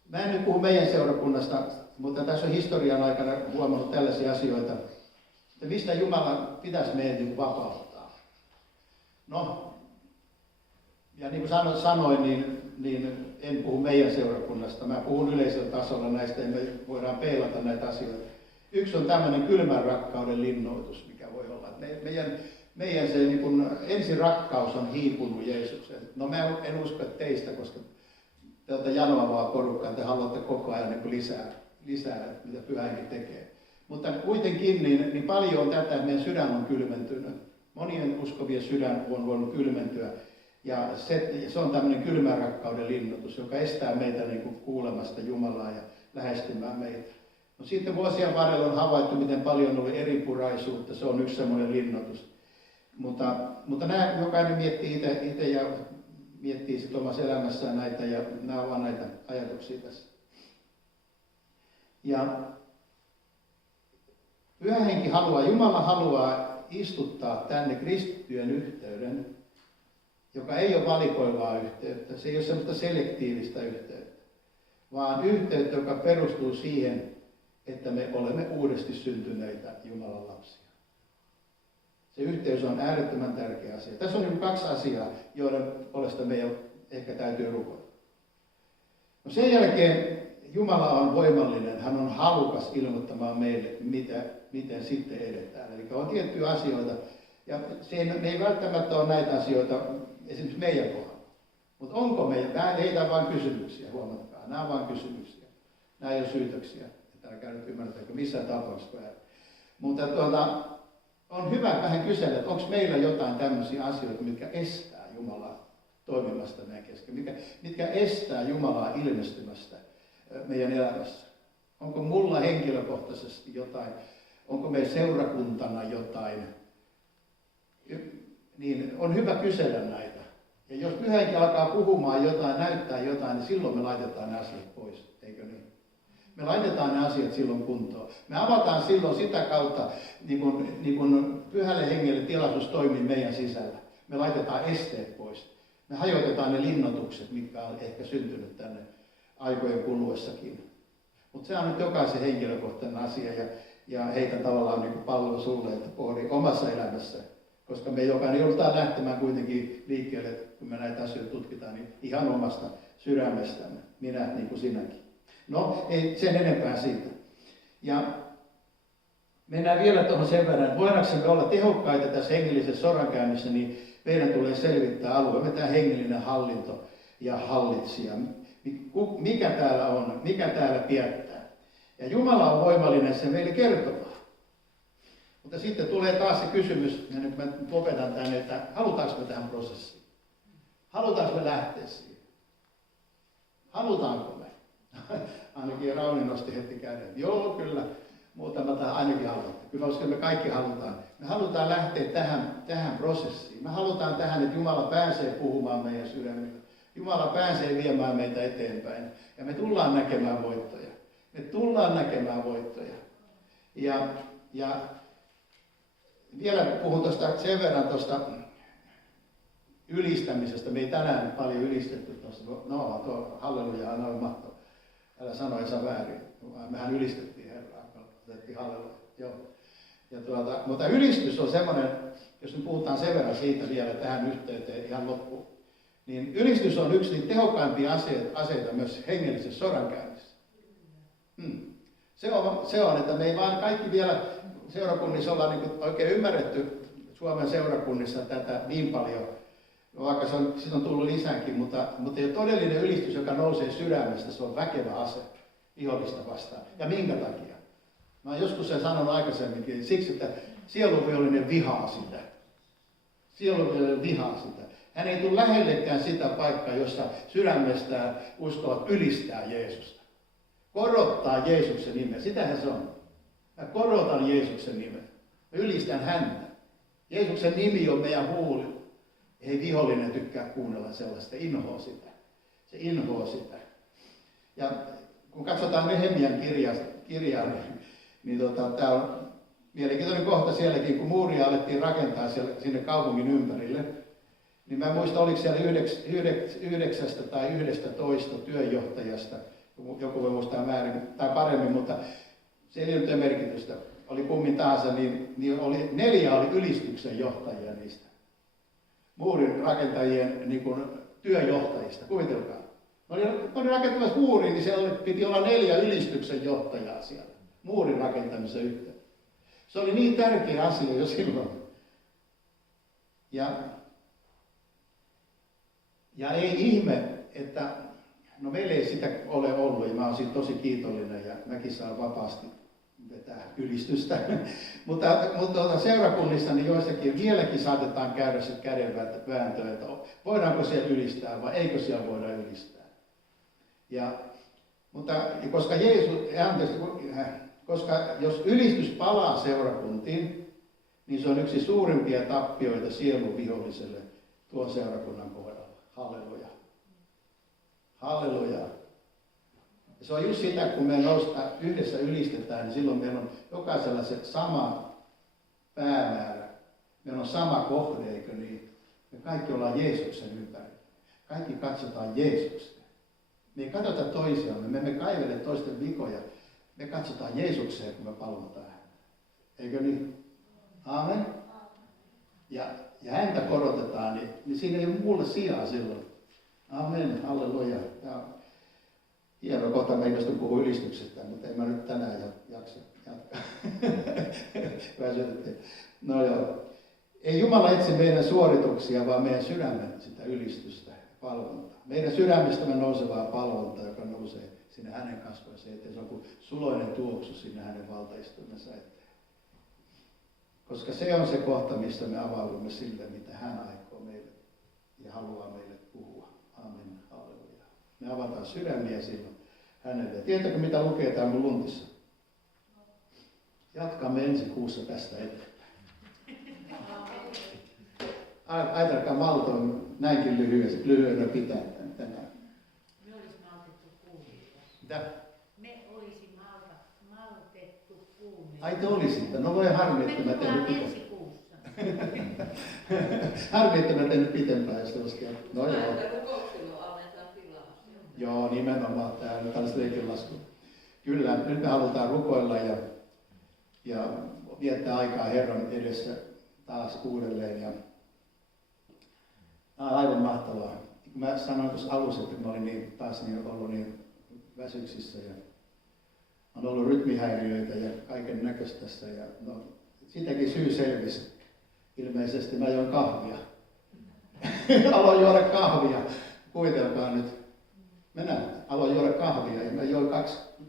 Mä en nyt puhu meidän seurakunnasta, mutta tässä on historian aikana huomannut tällaisia asioita, että mistä Jumala pitäisi meidän vapauttaa. No, ja niin kuin sanoin, niin en puhu meidän seurakunnasta. Mä puhun yleisellä tasolla näistä ja me voidaan peilata näitä asioita. Yksi on tämmöinen kylmän rakkauden linnoitus, mikä voi olla. Meidän se niin kun ensirakkaus on hiipunut Jeesukseen. No mä en usko, että teistä, koska te olette janoavaa porukkaa, te haluatte koko ajan niin lisää, mitä Pyhä Henki tekee. Mutta kuitenkin niin paljon on tätä, että meidän sydän on kylmentynyt. Monien uskovien sydän on voinut kylmentyä. Ja se on tämmöinen kylmän rakkauden linnoitus, joka estää meitä niin kuin kuulemasta Jumalaa ja lähestymään meitä. No sitten vuosien varrella on havaittu, miten paljon oli eripuraisuutta. Se on yksi semmoinen linnoitus. Mutta nämä, jokainen miettii itse ja miettii sitten omassa elämässään näitä ja nämä ovat näitä ajatuksia tässä. Ja Pyhä Henki Jumala haluaa istuttaa tänne kristittyjen yhteyden, joka ei ole valikoivaa yhteyttä. Se ei ole semmoista selektiivistä yhteyttä. vaan yhteyttä, joka perustuu siihen, että me olemme uudesti syntyneitä Jumalan lapsia. Se yhteys on äärettömän tärkeä asia. Tässä on 2 asiaa, joiden puolesta meidän ehkä täytyy rukoilla. No sen jälkeen Jumala on voimallinen, hän on halukas ilmoittamaan meille, miten sitten edetään. Eli on tiettyjä asioita, ja me ei välttämättä ole näitä asioita esimerkiksi meidän kohdalla. Mutta onko meillä, nämä heitä vain kysymyksiä, huomatkaa, nämä on vain kysymyksiä. Nämä ei ole syytöksiä, että älkää nyt ymmärtäkö missään tapauksessa. Mutta on hyvä vähän kysellä, että onko meillä jotain tämmöisiä asioita, mitkä estää Jumalaa toimimasta meidän kesken, mitkä estää Jumalaa ilmestymästä meidän elämässä. Onko mulla henkilökohtaisesti jotain, onko meillä seurakuntana jotain, niin on hyvä kysellä näitä. Ja jos pyhäkin alkaa puhumaan jotain, näyttää jotain, niin silloin me laitetaan ne asiat pois, eikö niin? Me laitetaan ne asiat silloin kuntoon. Me avataan silloin sitä kautta, niin kuin pyhälle hengelle tilaisuus toimii meidän sisällä. Me laitetaan esteet pois. Me hajotetaan ne linnoitukset, mitkä on ehkä syntynyt tänne aikojen kuluessakin. Mutta se on nyt jokaisen henkilökohtainen asia ja heitä tavallaan niin palvelu sulle, että pohdi omassa elämässä. Koska me jokainen joudutaan lähtemään kuitenkin liikkeelle, kun me näitä asioita tutkitaan, niin ihan omasta sydämestämme. Minä niin kuin sinäkin. No, ei sen enempää siitä. Ja mennään vielä tuohon sen verran, että voidaanko me olla tehokkaita tässä hengellisessä sodankäynnissä, niin meidän tulee selvittää alueemme tämä hengellinen hallinto ja hallitsija. Mikä täällä on, mikä täällä pidättää. Ja Jumala on voimallinen se meille kertomaan. Mutta sitten tulee taas se kysymys, ja nyt mä lopetan tänne, että halutaanko me tähän prosessiin? Halutaanko me lähteä siihen? Halutaanko me? Ainakin Rauni nosti heti käden. Joo, kyllä. Muutama tähän ainakin haluatte. Kyllä uskon, me kaikki halutaan. Me halutaan lähteä tähän prosessiin. Me halutaan tähän, että Jumala pääsee puhumaan meidän sydämillä. Jumala pääsee viemään meitä eteenpäin. Ja me tullaan näkemään voittoja. Me tullaan näkemään voittoja. Ja vielä puhun sen verran tuosta ylistämisestä. Me ei tänään paljon ylistetty tuossa. No, tuo halleluja on aivan mahtava. Älä sano Esa väärin. Mehän ylistettiin Herraa. Otettiin halleluja. Joo. Mutta ylistys on semmoinen, jos me puhutaan sen verran siitä vielä tähän yhteyteen ihan loppuun, niin ylistys on yksi niin tehokkaimpia aseita myös hengellisessä sodankäynnissä. Se on, että me ei vaan kaikki vielä seurakunnissa olla niin oikein ymmärretty Suomen seurakunnissa tätä niin paljon, vaikka siitä on tullut lisäänkin, mutta todellinen ylistys, joka nousee sydämestä, se on väkevä ase vihollista vastaan. Ja minkä takia? Mä oon joskus sen sanonut aikaisemminkin, siksi, että sieluvihollinen vihaa sitä. Sieluvihollinen vihaa sitä. Hän ei tule lähellekään sitä paikkaa, jossa sydämestään uskovat ylistää Jeesusta. Korottaa Jeesuksen nimen. Sitähän se on. Mä korotan Jeesuksen nimen. Mä ylistän häntä. Jeesuksen nimi on meidän huulilla. Ei vihollinen tykkää kuunnella sellaista, inhoa sitä. Se inhoa sitä. Ja kun katsotaan Nehemian kirjaa, niin tämä on mielenkiintoinen kohta sielläkin, kun muuria alettiin rakentaa sinne kaupungin ympärille. Niin mä muistan, oliko siellä 9 tai 11 työnjohtajasta, joku voi muistaa väärin tai paremmin, mutta se ei nyt merkitystä. Oli kummin tahansa, niin 4 oli ylistyksen johtajia niistä. Muurin rakentajien niin kuin, työjohtajista, kuvitelkaa. Ne oli rakentamassa muurin, niin siellä piti olla 4 ylistyksen johtajaa siellä. Muurin rakentamisen yhteydessä. Se oli niin tärkeä asia jo silloin. Ja ei ihme, että no meillä ei sitä ole ollut ja mä oon siitä tosi kiitollinen ja mäkin saan vapaasti vetää ylistystä. mutta seurakunnissa niin joissakin vieläkin saatetaan käydä se kädenvääntö, että voidaanko siellä ylistää vai eikö siellä voida ylistää. Koska jos ylistys palaa seurakuntiin, niin se on yksi suurimpia tappioita sielun viholliselle tuon seurakunnan kohdalla. Halleluja. Halleluja. Se on just sitä, kun me yhdessä ylistetään, niin silloin meillä on jokaisella se sama päämäärä. Meillä on sama kohde, eikö niin? Me kaikki ollaan Jeesuksen ympärillä. Kaikki katsotaan Jeesukseen. Me ei katsota toisiamme, me emme kaivele toisten vikoja. Me katsotaan Jeesukseen, kun me palvotaan häntä. Eikö niin? Aamen. Ja häntä korotetaan, niin siinä ei ole mulle sijaa silloin. Amen, halleluja. Hieno kohta meidän puhua ylistyksestä, mutta en mä nyt tänään jaksa jatkaa. No joo. Ei Jumala etsi meidän suorituksia, vaan meidän sydämen sitä ylistystä ja palvontaa. Meidän sydämestämme nousevaa palvontaa, joka nousee sinne hänen kasvojensa eteen. Se on kuin suloinen tuoksu sinne hänen valtaistuimensa eteen. Koska se on se kohta, missä me avaudumme sille, mitä hän aikoo meille ja haluaa meille puhua. Amen, halleluja. Me avataan sydämiä silloin hänelle. Tiedätkö, mitä lukee täällä mun luntissa? Jatkamme ensi kuussa tästä eteenpäin. Ajatelkaa, maltoon näinkin lyhyenä pitää tänään. Me olisi maltettu kuumilla. Mitä? Me olisi maltettu kuumilla. Ai te olisitte. No voi harmi, että mä tehnyt pitempään. pitempään. Ensi kuussa. Harmi, että mä tehnyt pitempään, jos te olisikin. No joo. Rukouksilla annetaan tilaa. Joo, nimenomaan. Tämä on tällaista leikinlasku. Kyllä, nyt me halutaan rukoilla ja viettää aikaa Herran edessä taas uudelleen. Ja aivan mahtavaa. Mä sanoin tuossa alussa, että mä olin ollut niin väsyksissä ja on ollut rytmihäiriöitä ja kaiken näköistä tässä. Ja no, sitäkin syy selvisi. Ilmeisesti mä join kahvia. Aloin juoda kahvia. Kuvitelkaa nyt. Aloin juoda kahvia ja mä join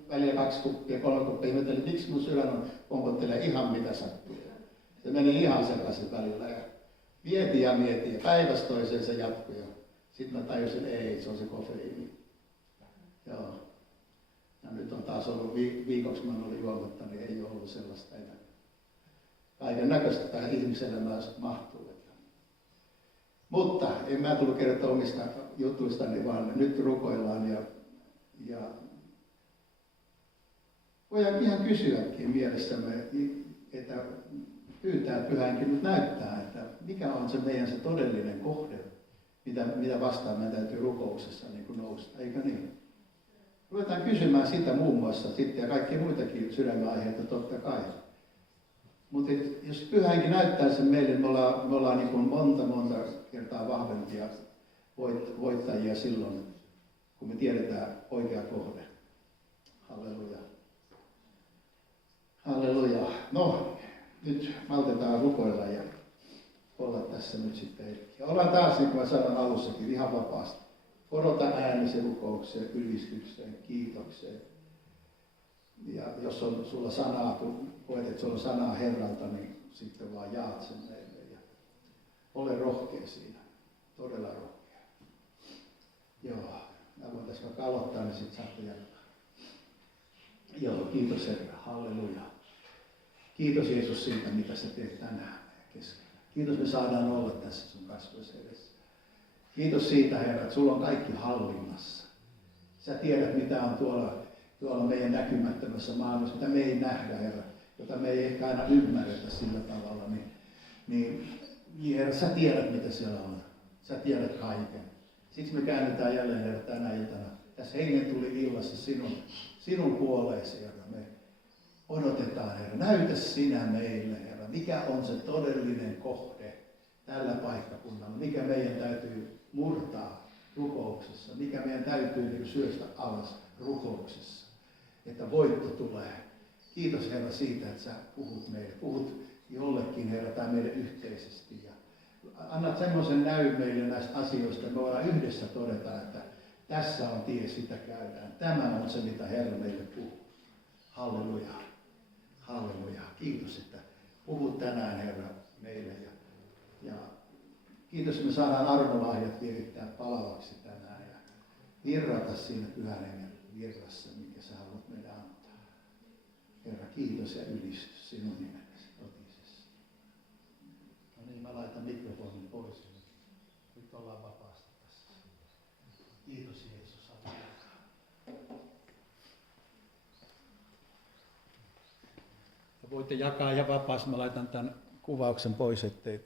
välillä 2 kuppia, 3 kuppia. Ihmettelin, miksi mun sydän pompottelee ihan mitä sattuu. Se meni ihan sekaisin välillä. Ja mietin ja päivästä toiseen se jatkui. Sitten mä tajusin, että ei, se on se kofeiini. Joo. Ja nyt on taas ollut viikoksi, kun mä olin juomatta, niin ei ole ollut sellaista enää. Kaiken näköistä tähän ihmiselämään mahtuu. Mutta en mä tullut kertoa omista jutuistani, vaan nyt rukoillaan ja voidaan ihan kysyäkin mielessämme, että pyytää pyhänkin nyt näyttää, että mikä on se meidän se todellinen kohde, mitä vastaan meidän täytyy rukouksessa niin kuin nousta, eikö niin? Ruvetaan kysymään sitä muun muassa sitten ja kaikkia muitakin sydämenaiheita totta kai. Mutta jos pyhänkin näyttää sen meille, niin me ollaan niin kuin monta kertaa vahvempia voittajia silloin, kun me tiedetään oikea kohde. Halleluja. Halleluja. No, nyt maltetaan rukoilla ja olla tässä nyt sitten hetki. Ollaan taas, niin kuin mä sanoin alussakin, ihan vapaasti. Korota äänesi rukoukseen, ylistykseen, kiitokseen. Ja jos on sulla sanaa, kun koet, että sulla on sanaa Herralta, niin sitten vaan jaat sen meille. Ja ole rohkea siinä. Todella rohkea. Joo, mä voitaisiin vaikka aloittaa, niin sitten saatte jatkaa. Joo, kiitos Herra. Halleluja. Kiitos Jeesus siitä, mitä sä teet tänään meidän keskellä. Kiitos, me saadaan olla tässä sun kasvoissa edessä. Kiitos siitä, Herra, että sulla on kaikki hallinnassa. Sä tiedät, mitä on tuolla meidän näkymättömässä maailmassa, mitä me ei nähdä, Herra, jota me ei ehkä aina ymmärretä sillä tavalla. Niin Herra, sä tiedät, mitä siellä on. Sä tiedät kaiken. Siksi me käännytään jälleen, Herra, tänä iltana. Tässä hengen tuli illassa sinun puoleesi, Herra. Me odotetaan, Herra. Näytä sinä meille, Herra. Mikä on se todellinen kohde tällä paikkakunnalla? Mikä meidän täytyy murtaa rukouksessa? Mikä meidän täytyy syöstä alas rukouksessa? Että voitto tulee. Kiitos, Herra, siitä, että sä puhut meille. Puhut jollekin, Herra, tai meille yhteisesti. Ja annat semmoisen näyn meille näistä asioista, että me voidaan yhdessä todeta, että tässä on tie, sitä käydään. Tämä on se, mitä Herra meille puhuu. Halleluja. Halleluja. Kiitos, että puhut tänään, Herra, meille. Ja kiitos, että me saadaan armolahjat virittää palavaksi tänään ja virrata siinä pyhän hengen virrassa, mikä sä haluat meille antaa. Herra, kiitos ja ylistys sinun nimellesi totisesti. No niin, mä laitan mikrofonin pois. Nyt ollaan vapaasti tässä. Kiitos Jeesus. Voitte jakaa ja vapaasti. Mä laitan tämän kuvauksen pois, ettei